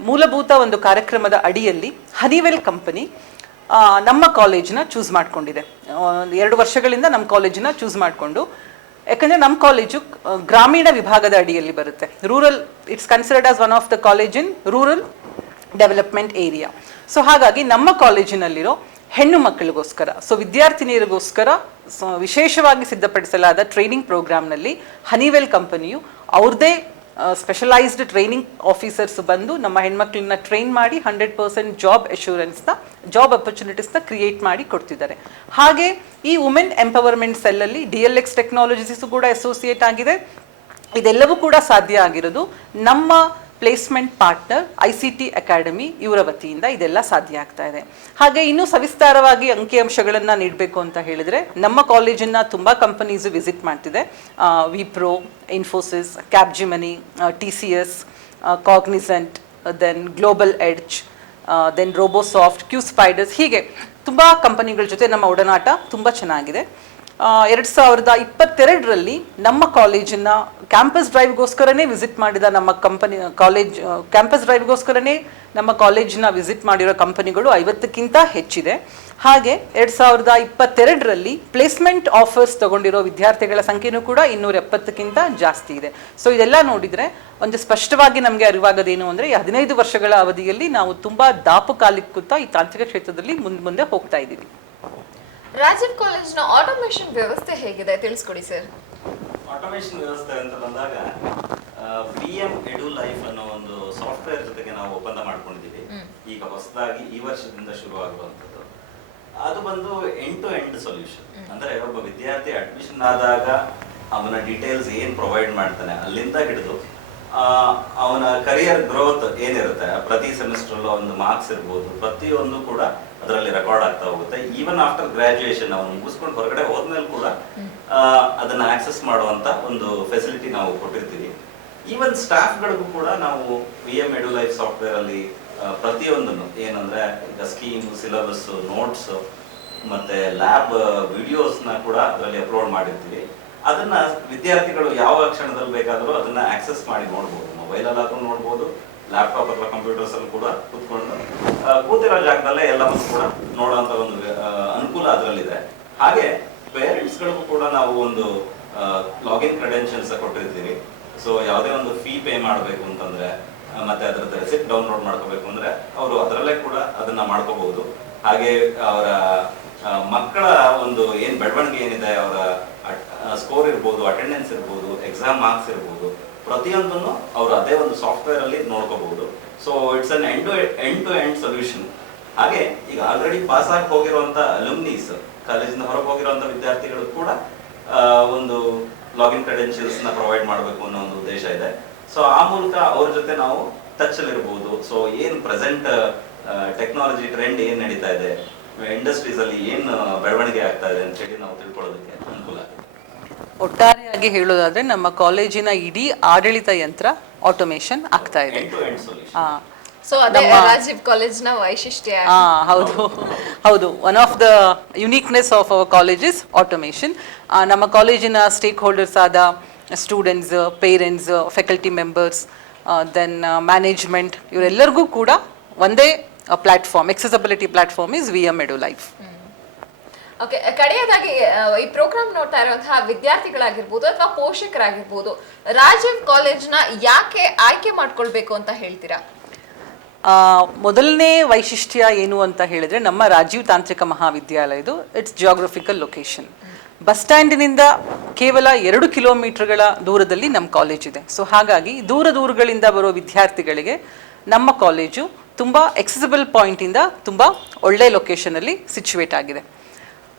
ಮೂಲಭೂತ ಒಂದು ಕಾರ್ಯಕ್ರಮದ ಅಡಿಯಲ್ಲಿ ಹನಿವೆಲ್ ಕಂಪನಿ ನಮ್ಮ ಕಾಲೇಜಿನ ಚೂಸ್ ಮಾಡ್ಕೊಂಡಿದೆ. 2 ವರ್ಷಗಳಿಂದ ನಮ್ಮ ಕಾಲೇಜಿನ ಚೂಸ್ ಮಾಡಿಕೊಂಡು, ಯಾಕಂದರೆ ನಮ್ಮ ಕಾಲೇಜು ಗ್ರಾಮೀಣ ವಿಭಾಗದ ಅಡಿಯಲ್ಲಿ ಬರುತ್ತೆ. Rural, it's considered as one of the college in rural development area. So ಹಾಗಾಗಿ ನಮ್ಮ ಕಾಲೇಜಿನಲ್ಲಿರೋ ಹೆಣ್ಣು ಮಕ್ಕಳಿಗೋಸ್ಕರ, ಸೊ ವಿದ್ಯಾರ್ಥಿನಿಯರಿಗೋಸ್ಕರ ವಿಶೇಷವಾಗಿ ಸಿದ್ಧಪಡಿಸಲಾದ ಟ್ರೈನಿಂಗ್ ಪ್ರೋಗ್ರಾಮ್ನಲ್ಲಿ ಹನಿವೆಲ್ ಕಂಪನಿಯು ಅವ್ರದ್ದೇ ಸ್ಪೆಷಲೈಸ್ಡ್ ಟ್ರೈನಿಂಗ್ ಆಫೀಸರ್ಸ್ ಬಂದು ನಮ್ಮ ಹೆಣ್ಮಕ್ಳನ್ನ ಟ್ರೈನ್ ಮಾಡಿ 100% ಜಾಬ್ ಅಶ್ಯೂರೆನ್ಸ್ನ, ಜಾಬ್ ಅಪರ್ಚುನಿಟೀಸ್ನ ಕ್ರಿಯೇಟ್ ಮಾಡಿ ಕೊಡ್ತಿದ್ದಾರೆ. ಹಾಗೆ ಈ ವುಮೆನ್ ಎಂಪವರ್ಮೆಂಟ್ ಸೆಲ್ಲಲ್ಲಿ DLX ಟೆಕ್ನಾಲಜೀಸು ಕೂಡ ಅಸೋಸಿಯೇಟ್ ಆಗಿದೆ. ಇದೆಲ್ಲವೂ ಕೂಡ ಸಾಧ್ಯ ಆಗಿರೋದು ನಮ್ಮ ಪ್ಲೇಸ್ಮೆಂಟ್ ಪಾರ್ಟ್ನರ್ ICT ಅಕಾಡೆಮಿ ಇವರ ವತಿಯಿಂದ ಇದೆಲ್ಲ ಸಾಧ್ಯ ಆಗ್ತಾ ಇದೆ. ಹಾಗೆ ಇನ್ನೂ ಸವಿಸ್ತಾರವಾಗಿ ಅಂಕಿಅಂಶಗಳನ್ನು ನೀಡಬೇಕು ಅಂತ ಹೇಳಿದರೆ, ನಮ್ಮ ಕಾಲೇಜನ್ನು ತುಂಬ ಕಂಪನೀಸು ವಿಸಿಟ್ ಮಾಡ್ತಿದೆ. Wipro, Infosys, Capgemini, TCS, Cognizant, then Global Edge, then Robosoft, QSpiders, ಹೀಗೆ ತುಂಬ ಕಂಪನಿಗಳ ಜೊತೆ ನಮ್ಮ ಒಡನಾಟ ತುಂಬ ಚೆನ್ನಾಗಿದೆ. 2022ರಲ್ಲಿ ನಮ್ಮ ಕಾಲೇಜಿನ ಕ್ಯಾಂಪಸ್ ಡ್ರೈವ್ಗೋಸ್ಕರನೇ ವಿಸಿಟ್ ಮಾಡಿದ ನಮ್ಮ ಕ್ಯಾಂಪಸ್ ಡ್ರೈವ್ಗೋಸ್ಕರನೇ ನಮ್ಮ ಕಾಲೇಜಿನ ವಿಸಿಟ್ ಮಾಡಿರೋ ಕಂಪನಿಗಳು 50ಕ್ಕಿಂತ ಹೆಚ್ಚಿದೆ. ಹಾಗೆ 2022ರಲ್ಲಿ ಪ್ಲೇಸ್ಮೆಂಟ್ ಆಫರ್ಸ್ ತಗೊಂಡಿರೋ ವಿದ್ಯಾರ್ಥಿಗಳ ಸಂಖ್ಯೆನೂ ಕೂಡ 270ಕ್ಕಿಂತ ಜಾಸ್ತಿ ಇದೆ. ಸೊ ಇದೆಲ್ಲ ನೋಡಿದರೆ ಒಂದು ಸ್ಪಷ್ಟವಾಗಿ ನಮಗೆ ಅರಿವಾಗೋದೇನು ಅಂದರೆ, 15 ವರ್ಷಗಳ ಅವಧಿಯಲ್ಲಿ ನಾವು ತುಂಬ ದಾಪುಕಾಲಿಕ್ಕುತ್ತಾ ಈ ತಾಂತ್ರಿಕ ಕ್ಷೇತ್ರದಲ್ಲಿ ಮುಂದೆ ಹೋಗ್ತಾ ಇದ್ದೀವಿ. ರಾಜೀವ್ ಕಾಲೇಜ್ನ ಆಟೋಮೇಷನ್ ವ್ಯವಸ್ಥೆ ಹೇಗಿದೆ ತಿಳಿಸ್ಕೊಡಿ ಸರ್. ಆಟೋಮೇಷನ್ ವ್ಯವಸ್ಥೆ ಅಂತ ಬಂದಾಗ VM Edu Life ಅನ್ನೋ ಒಂದು ಸಾಫ್ಟ್ವೇರ್ ಜೊತೆಗೆ ನಾವು ಒಪ್ಪಂದ ಮಾಡ್ಕೊಂಡಿದ್ದೀವಿ. ಈಗ ಹೊಸದಾಗಿ ಈ ವರ್ಷದಿಂದ ಶುರು ಆಗುವಂಥದ್ದು. ಅದು ಬಂದು ಎಂಡ್ ಟು ಎಂಡ್ ಸೊಲ್ಯೂಷನ್. ಅಂದ್ರೆ ಒಬ್ಬ ವಿದ್ಯಾರ್ಥಿ ಅಡ್ಮಿಷನ್ ಆದಾಗ ಅವನ ಡೀಟೇಲ್ಸ್ ಏನ್ ಪ್ರೊವೈಡ್ ಮಾಡ್ತಾನೆ ಅಲ್ಲಿಂದ ಹಿಡಿದು ಅವನ ಕರಿಯರ್ ಗ್ರೋತ್ ಏನಿರುತ್ತೆ, ಪ್ರತಿ ಸೆಮಿಸ್ಟರ್ ಒಂದು ಮಾರ್ಕ್ಸ್ ಇರ್ಬೋದು, ಪ್ರತಿಯೊಂದು ಕೂಡ ಅದರಲ್ಲಿ ರೆಕಾರ್ಡ್ ಆಗ್ತಾ ಹೋಗುತ್ತೆ. ಈವನ್ ಆಫ್ಟರ್ ಗ್ರಾಜುಯೇಷನ್ ಅವನು ಮುಗಿಸ್ಕೊಂಡು ಹೊರಗಡೆ ಹೋದ್ಮೇಲೆ ಕೂಡ ಅದನ್ನ ಆಕ್ಸೆಸ್ ಮಾಡುವಂತ ಒಂದು ಫೆಸಿಲಿಟಿ ನಾವು ಕೊಟ್ಟಿರ್ತೀವಿ. ಈವನ್ ಸ್ಟಾಫ್ಗಳಿಗೂ ಕೂಡ ನಾವು VM Edu Life ಸಾಫ್ಟ್ವೇರ್ ಅಲ್ಲಿ ಪ್ರತಿಯೊಂದನ್ನು ಏನಂದ್ರೆ ಈಗ ಸ್ಕೀಮ್, ಸಿಲೆಬಸ್, ನೋಟ್ಸ್ ಮತ್ತೆ ಲ್ಯಾಬ್ ವಿಡಿಯೋಸ್ನ ಕೂಡ ಅದರಲ್ಲಿ ಅಪ್ಲೋಡ್ ಮಾಡಿರ್ತೀವಿ. ಅದನ್ನ ವಿದ್ಯಾರ್ಥಿಗಳು ಯಾವ ಕ್ಷಣದಲ್ಲಿ ಬೇಕಾದರೂ ಅದನ್ನ ಆಕ್ಸೆಸ್ ಮಾಡಿ ನೋಡ್ಬೋದು. ಮೊಬೈಲಲ್ಲಾದ್ರೂ ನೋಡ್ಬೋದು, ಲ್ಯಾಪ್ಟಾಪ್ ಅಥವಾ ಕಂಪ್ಯೂಟರ್ಸ್ ಅಲ್ಲಿ ಕೂಡ ಕೂತ್ಕೊಂಡು ಕೂತಿರೋ ಜಾಗದಲ್ಲೇ ಎಲ್ಲವನ್ನು ಕೂಡ ನೋಡುವಂತ ಒಂದು ಅನುಕೂಲ ಅದರಲ್ಲಿದೆ. ಹಾಗೆ ಪೇರೆಂಟ್ಸ್ಗಳಿಗೂ ಕೂಡ ನಾವು ಒಂದು ಲಾಗಿನ್ ಕ್ರೆಡೆನ್ಷಿಯಲ್ಸ್ ಕೊಟ್ಟಿರ್ತೀವಿ. ಸೊ ಯಾವುದೇ ಒಂದು ಫೀ ಪೇ ಮಾಡಬೇಕು ಅಂತಂದ್ರೆ ಮತ್ತೆ ಅದರದ್ದು ರೆಸಿಪ್ಟ್ ಡೌನ್ಲೋಡ್ ಮಾಡ್ಕೋಬೇಕು ಅಂದ್ರೆ ಅವರು ಅದರಲ್ಲೇ ಕೂಡ ಅದನ್ನ ಮಾಡ್ಕೋಬಹುದು. ಹಾಗೆ ಅವರ ಮಕ್ಕಳ ಒಂದು ಏನ್ ಬೆಳವಣಿಗೆ ಏನಿದೆ, ಅವರ ಸ್ಕೋರ್ ಇರ್ಬೋದು, ಅಟೆಂಡೆನ್ಸ್ ಇರ್ಬೋದು, ಎಕ್ಸಾಮ್ ಮಾರ್ಕ್ಸ್ ಇರ್ಬೋದು, ಪ್ರತಿಯೊಂದನ್ನು ಅವರು ಅದೇ ಒಂದು ಸಾಫ್ಟ್ವೇರ್ ಅಲ್ಲಿ ನೋಡ್ಕೋಬಹುದು. So it's an end to end solution. ಹಾಗೆ ಈಗ ಆಲ್ರೆಡಿ ಪಾಸ್ ಆಗಿ ಹೋಗಿರುವಂತ ಅಲುಮ್ನೀಸ್, ಕಾಲೇಜಿಂದ ಹೊರಗೆ ಹೋಗಿರುವಂತ ವಿದ್ಯಾರ್ಥಿಗಳು ಕೂಡ ಒಂದು ಲಾಗಿನ್ ಕ್ರೆಡೆನ್ಷಿಯಲ್ಸ್ ನ ಪ್ರೊವೈಡ್ ಮಾಡಬೇಕು ಅನ್ನೋ ಒಂದು ಉದ್ದೇಶ ಇದೆ. ಸೊ ಆ ಮೂಲಕ ಅವ್ರ ಜೊತೆ ನಾವು ಟಚ್ ಅಲ್ಲಿ ಇರ್ಬೋದು. ಸೊ ಏನ್ ಪ್ರೆಸೆಂಟ್ ಟೆಕ್ನಾಲಜಿ ಟ್ರೆಂಡ್ ಏನ್ ನಡೀತಾ ಇದೆ, ಇಂಡಸ್ಟ್ರೀಸ್ ಅಲ್ಲಿ ಏನ್ ಬೆಳವಣಿಗೆ ಆಗ್ತಾ ಇದೆ ಅಂತ ಹೇಳಿ ನಾವು ತಿಳ್ಕೊಳ್ಳೋದಕ್ಕೆ ಅನುಕೂಲ ಆಗುತ್ತೆ. ಒಟ್ಟಾರೆಯಾಗಿ ಹೇಳೋದಾದ್ರೆ ನಮ್ಮ ಕಾಲೇಜಿನ ಇಡೀ ಆಡಳಿತ ಯಂತ್ರ ಆಟೋಮೇಷನ್ ಆಗ್ತಾ ಇದೆ. ಸೊ ಅದೇ ರಾಜೀವ್ ಕಾಲೇಜ್ನ ವೈಶಿಷ್ಟ್ಯ. ಹೌದು, one of the uniqueness of our college is automation. ನಮ್ಮ ಕಾಲೇಜಿನ ಸ್ಟೇಕ್ ಹೋಲ್ಡರ್ಸ್ ಆದ students, parents, faculty members, then management, ಇವರೆಲ್ಲರಿಗೂ ಕೂಡ ಒಂದೇ platform, accessibility platform is VM Edu Life. Okay, ಕಡೆಯದಾಗಿ ಈ ಪ್ರೋಗ್ರಾಮ್ ನೋಡ್ತಾ ಇರುವಂತಹ ವಿದ್ಯಾರ್ಥಿಗಳಾಗಿರ್ಬೋದು ಅಥವಾ ಪೋಷಕರಾಗಿರ್ಬೋದು, ರಾಜೀವ್ ಕಾಲೇಜ್ನ ಯಾಕೆ ಆಯ್ಕೆ ಮಾಡ್ಕೊಳ್ಬೇಕು ಅಂತ ಹೇಳ್ತೀರಾ? ಮೊದಲನೇ ವೈಶಿಷ್ಟ್ಯ ಏನು ಅಂತ ಹೇಳಿದ್ರೆ, ನಮ್ಮ ರಾಜೀವ್ ತಾಂತ್ರಿಕ ಮಹಾವಿದ್ಯಾಲಯದು ಇಟ್ಸ್ ಜಿಯೋಗ್ರಫಿಕಲ್ ಲೊಕೇಶನ್. ಬಸ್ ಸ್ಟ್ಯಾಂಡಿನಿಂದ ಕೇವಲ 2 ಕಿಲೋಮೀಟರ್ಗಳ ದೂರದಲ್ಲಿ ನಮ್ಮ ಕಾಲೇಜ್ ಇದೆ. ಸೊ ಹಾಗಾಗಿ ದೂರಗಳಿಂದ ಬರೋ ವಿದ್ಯಾರ್ಥಿಗಳಿಗೆ ನಮ್ಮ ಕಾಲೇಜು ತುಂಬ ಎಕ್ಸೆಸಿಬಲ್ ಪಾಯಿಂಟಿಂದ ತುಂಬ ಒಳ್ಳೆ ಲೊಕೇಶನಲ್ಲಿ ಸಿಚುವೇಟ್ ಆಗಿದೆ.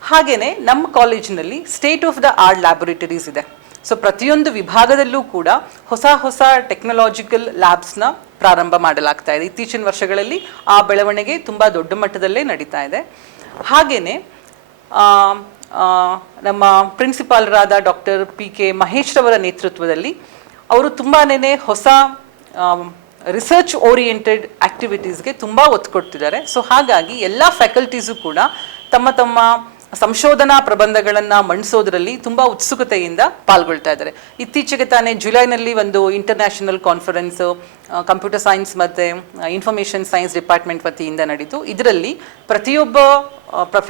ಹಾಗೆಯೇ ನಮ್ಮ ಕಾಲೇಜಿನಲ್ಲಿ state of the art laboratories ಇದೆ. ಸೊ ಪ್ರತಿಯೊಂದು ವಿಭಾಗದಲ್ಲೂ ಕೂಡ ಹೊಸ ಟೆಕ್ನಾಲಜಿಕಲ್ ಲ್ಯಾಬ್ಸ್ನ ಪ್ರಾರಂಭ ಮಾಡಲಾಗ್ತಾ ಇದೆ. ಇತ್ತೀಚಿನ ವರ್ಷಗಳಲ್ಲಿ ಆ ಬೆಳವಣಿಗೆ ತುಂಬ ದೊಡ್ಡ ಮಟ್ಟದಲ್ಲೇ ನಡೀತಾ ಇದೆ. ಹಾಗೆಯೇ ನಮ್ಮ ಪ್ರಿನ್ಸಿಪಾಲರಾದ ಡಾಕ್ಟರ್ PK ಮಹೇಶ್ ರವರ ನೇತೃತ್ವದಲ್ಲಿ ಅವರು ತುಂಬಾ ಹೊಸ ರಿಸರ್ಚ್ ಓರಿಯೆಂಟೆಡ್ ಆಕ್ಟಿವಿಟೀಸ್ಗೆ ತುಂಬ ಒತ್ತು ಕೊಡ್ತಿದ್ದಾರೆ. ಸೊ ಹಾಗಾಗಿ ಎಲ್ಲ ಫ್ಯಾಕಲ್ಟೀಸು ಕೂಡ ತಮ್ಮ ಸಂಶೋಧನಾ ಪ್ರಬಂಧಗಳನ್ನು ಮಂಡಿಸೋದ್ರಲ್ಲಿ ತುಂಬ ಉತ್ಸುಕತೆಯಿಂದ ಪಾಲ್ಗೊಳ್ತಾ ಇದ್ದಾರೆ. ಇತ್ತೀಚೆಗೆ ತಾನೇ ಜುಲೈನಲ್ಲಿ ಒಂದು ಇಂಟರ್ನ್ಯಾಷನಲ್ ಕಾನ್ಫರೆನ್ಸ್ ಕಂಪ್ಯೂಟರ್ ಸೈನ್ಸ್ ಮತ್ತು ಇನ್ಫಾರ್ಮೇಷನ್ ಸೈನ್ಸ್ ಡಿಪಾರ್ಟ್ಮೆಂಟ್ ವತಿಯಿಂದ ನಡೀತು. ಇದರಲ್ಲಿ ಪ್ರತಿಯೊಬ್ಬ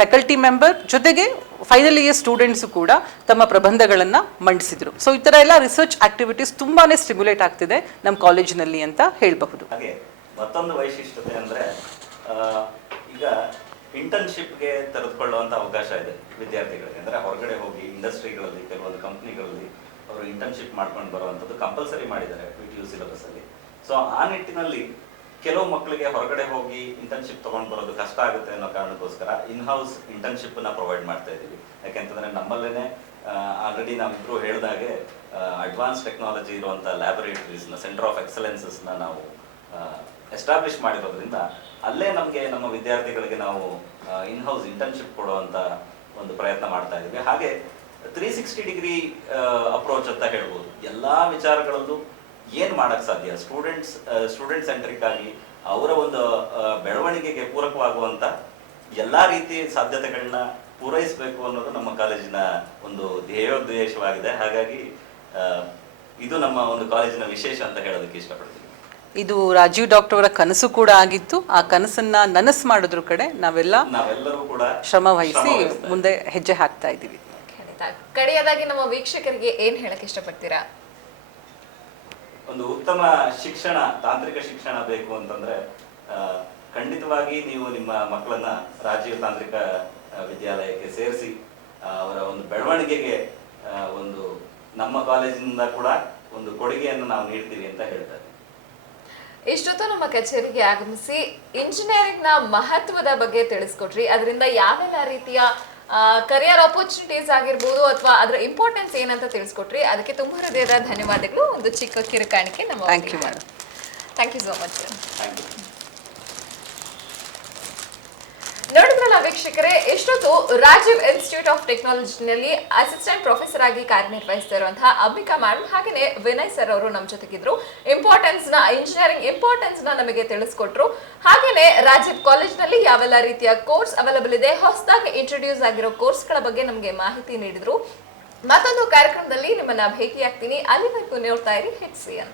ಫ್ಯಾಕಲ್ಟಿ ಮೆಂಬರ್ ಜೊತೆಗೆ ಫೈನಲ್ ಇಯರ್ ಸ್ಟೂಡೆಂಟ್ಸು ಕೂಡ ತಮ್ಮ ಪ್ರಬಂಧಗಳನ್ನು ಮಂಡಿಸಿದರು. ಸೊ ಈ ಥರ ಎಲ್ಲ ರಿಸರ್ಚ್ ಆಕ್ಟಿವಿಟೀಸ್ ತುಂಬಾ ಸ್ಟಿಮ್ಯುಲೇಟ್ ಆಗ್ತಿದೆ ನಮ್ಮ ಕಾಲೇಜಿನಲ್ಲಿ ಅಂತ ಹೇಳಬಹುದು. ಹಾಗೆ ಮತ್ತೊಂದು ವೈಶಿಷ್ಟ್ಯತೆ ಅಂದರೆ ಈಗ ಇಂಟರ್ನ್ಶಿಪ್ಗೆ ತೆರೆದುಕೊಳ್ಳುವಂಥ ಅವಕಾಶ ಇದೆ ವಿದ್ಯಾರ್ಥಿಗಳಿಗೆ. ಅಂದರೆ ಹೊರಗಡೆ ಹೋಗಿ ಇಂಡಸ್ಟ್ರಿಗಳಲ್ಲಿ ಕೆಲವೊಂದು ಕಂಪ್ನಿಗಳಲ್ಲಿ ಅವರು ಇಂಟರ್ನ್ಶಿಪ್ ಮಾಡ್ಕೊಂಡು ಬರುವಂಥದ್ದು ಕಂಪಲ್ಸರಿ ಮಾಡಿದ್ದಾರೆ PTU ಸಿಲೆಬಸ್ಸಲ್ಲಿ. ಸೊ ಆ ನಿಟ್ಟಿನಲ್ಲಿ ಕೆಲವು ಮಕ್ಕಳಿಗೆ ಹೊರಗಡೆ ಹೋಗಿ ಇಂಟರ್ನ್ಶಿಪ್ ತೊಗೊಂಡು ಬರೋದು ಕಷ್ಟ ಆಗುತ್ತೆ ಅನ್ನೋ ಕಾರಣಕ್ಕೋಸ್ಕರ ಇನ್ಹೌಸ್ ಇಂಟರ್ನ್ಶಿಪ್ಪನ್ನು ಪ್ರೊವೈಡ್ ಮಾಡ್ತಾ ಇದ್ದೀವಿ. ಯಾಕೆಂತಂದರೆ ನಮ್ಮಲ್ಲೇ ಆಲ್ರೆಡಿ ನಾವಿಬ್ಬರು ಹೇಳಿದಾಗೆ ಅಡ್ವಾನ್ಸ್ ಟೆಕ್ನಾಲಜಿ ಇರುವಂಥ ಲ್ಯಾಬೊರೇಟರೀಸ್ನ ಸೆಂಟರ್ ಆಫ್ ಎಕ್ಸಲೆನ್ಸಸ್ನ ನಾವು ಎಸ್ಟಾಬ್ಲಿಷ್ ಮಾಡಿರೋದ್ರಿಂದ ಅಲ್ಲೇ ನಮಗೆ ನಮ್ಮ ವಿದ್ಯಾರ್ಥಿಗಳಿಗೆ ನಾವು ಇನ್ಹೌಸ್ ಇಂಟರ್ನ್ಶಿಪ್ ಕೊಡುವಂಥ ಒಂದು ಪ್ರಯತ್ನ ಮಾಡ್ತಾ ಇದ್ದೀವಿ. ಹಾಗೆ 360 ಡಿಗ್ರಿ ಅಪ್ರೋಚ್ ಅಂತ ಹೇಳ್ಬೋದು. ಎಲ್ಲ ವಿಚಾರಗಳಲ್ಲೂ ಏನು ಮಾಡೋಕ್ಕೆ ಸಾಧ್ಯ, ಸ್ಟೂಡೆಂಟ್ ಸೆಂಟ್ರಿಕ್ ಆಗಿ ಅವರ ಒಂದು ಬೆಳವಣಿಗೆಗೆ ಪೂರಕವಾಗುವಂಥ ಎಲ್ಲ ರೀತಿ ಸಾಧ್ಯತೆಗಳನ್ನ ಪೂರೈಸಬೇಕು ಅನ್ನೋದು ನಮ್ಮ ಕಾಲೇಜಿನ ಒಂದು ಧ್ಯೇಯೋದ್ದೇಶವಾಗಿದೆ. ಹಾಗಾಗಿ ಇದು ನಮ್ಮ ಒಂದು ಕಾಲೇಜಿನ ವಿಶೇಷ ಅಂತ ಹೇಳೋದಕ್ಕೆ ಇಷ್ಟಪಡ್ತೀನಿ. ಇದು ರಾಜೀವ್ ಡಾಕ್ಟರ್ ಅವರ ಕನಸು ಕೂಡ ಆಗಿತ್ತು. ಆ ಕನಸನ್ನ ನನಸು ಮಾಡೋದ್ರ ಕಡೆ ನಾವೆಲ್ಲರೂ ಕೂಡ ಶ್ರಮ ವಹಿಸಿ ಮುಂದೆ ಹೆಜ್ಜೆ ಹಾಕ್ತಾ ಇದ್ದೀವಿ. ಕಡೆಯದಾಗಿ ನಮ್ಮ ವೀಕ್ಷಕರಿಗೆ ಏನ್ ಹೇಳಕ್ ಇಷ್ಟಪಡ್ತೀರಾ? ಒಂದು ಉತ್ತಮ ಶಿಕ್ಷಣ, ತಾಂತ್ರಿಕ ಶಿಕ್ಷಣ ಬೇಕು ಅಂತಂದ್ರೆ ಖಂಡಿತವಾಗಿ ನೀವು ನಿಮ್ಮ ಮಕ್ಕಳನ್ನ ರಾಜೀವ್ ತಾಂತ್ರಿಕ ವಿದ್ಯಾಲಯಕ್ಕೆ ಸೇರಿಸಿ ಅವರ ಒಂದು ಬೆಳವಣಿಗೆಗೆ ಒಂದು ನಮ್ಮ ಕಾಲೇಜಿನಿಂದ ಕೂಡ ಒಂದು ಕೊಡುಗೆಯನ್ನು ನಾವು ನೀಡ್ತೀವಿ ಅಂತ ಹೇಳ್ತಾರೆ. ಇಷ್ಟೊತ್ತು ನಮ್ಮ ಕಚೇರಿಗೆ ಆಗಮಿಸಿ ಇಂಜಿನಿಯರಿಂಗ್ ನ ಮಹತ್ವದ ಬಗ್ಗೆ ತಿಳಿಸ್ಕೊಟ್ರಿ. ಅದರಿಂದ ಯಾವೆಲ್ಲ ರೀತಿಯ ಕರಿಯರ್ ಆಪರ್ಚುನಿಟೀಸ್ ಆಗಿರ್ಬೋದು ಅಥವಾ ಅದರ ಇಂಪಾರ್ಟೆನ್ಸ್ ಏನಂತ ತಿಳಿಸ್ಕೊಟ್ರಿ. ಅದಕ್ಕೆ ತುಂಬ ಹೃದಯದ ಧನ್ಯವಾದಗಳು. ಒಂದು ಚಿಕ್ಕ ಕಿರುಕಾಣಿಕೆ ನಮ್ಮ. Thank you madam. Thank you so much. ನೋಡಿದ್ರಲ್ಲ ವೀಕ್ಷಕರೇ, ಎಷ್ಟೊತ್ತು ರಾಜೀವ್ ಇನ್ಸ್ಟಿಟ್ಯೂಟ್ ಆಫ್ ಟೆಕ್ನಾಲಜಿನಲ್ಲಿ ಅಸಿಸ್ಟೆಂಟ್ ಪ್ರೊಫೆಸರ್ ಆಗಿ ಕಾರ್ಯನಿರ್ವಹಿಸ್ತಾ ಇರುವಂತಹ ಅಂಬಿಕಾ ಮೇಡಮ್ ಹಾಗೆಯೇ ವಿನಯ್ ಸರ್ ಅವರು ನಮ್ಮ ಜೊತೆಗಿದ್ರು. ಇಂಜಿನಿಯರಿಂಗ್ ಇಂಪಾರ್ಟೆನ್ಸ್ ನ ನಮಗೆ ತಿಳಿಸ್ಕೊಟ್ರು. ಹಾಗೇನೆ ರಾಜೀವ್ ಕಾಲೇಜ್ನಲ್ಲಿ ಯಾವೆಲ್ಲ ರೀತಿಯ ಕೋರ್ಸ್ ಅವೈಲಬಲ್ ಇದೆ, ಹೊಸದಾಗಿ ಇಂಟ್ರೊಡ್ಯೂಸ್ ಆಗಿರೋ ಕೋರ್ಸ್ಗಳ ಬಗ್ಗೆ ನಮಗೆ ಮಾಹಿತಿ ನೀಡಿದ್ರು. ಮತ್ತೊಂದು ಕಾರ್ಯಕ್ರಮದಲ್ಲಿ ನಿಮ್ಮನ್ನ ಭೇಟಿಯಾಗ್ತೀನಿ. ಅಲ್ಲಿವರೆಗೂ ನೋಡ್ತಾ ಇರಿ HCN.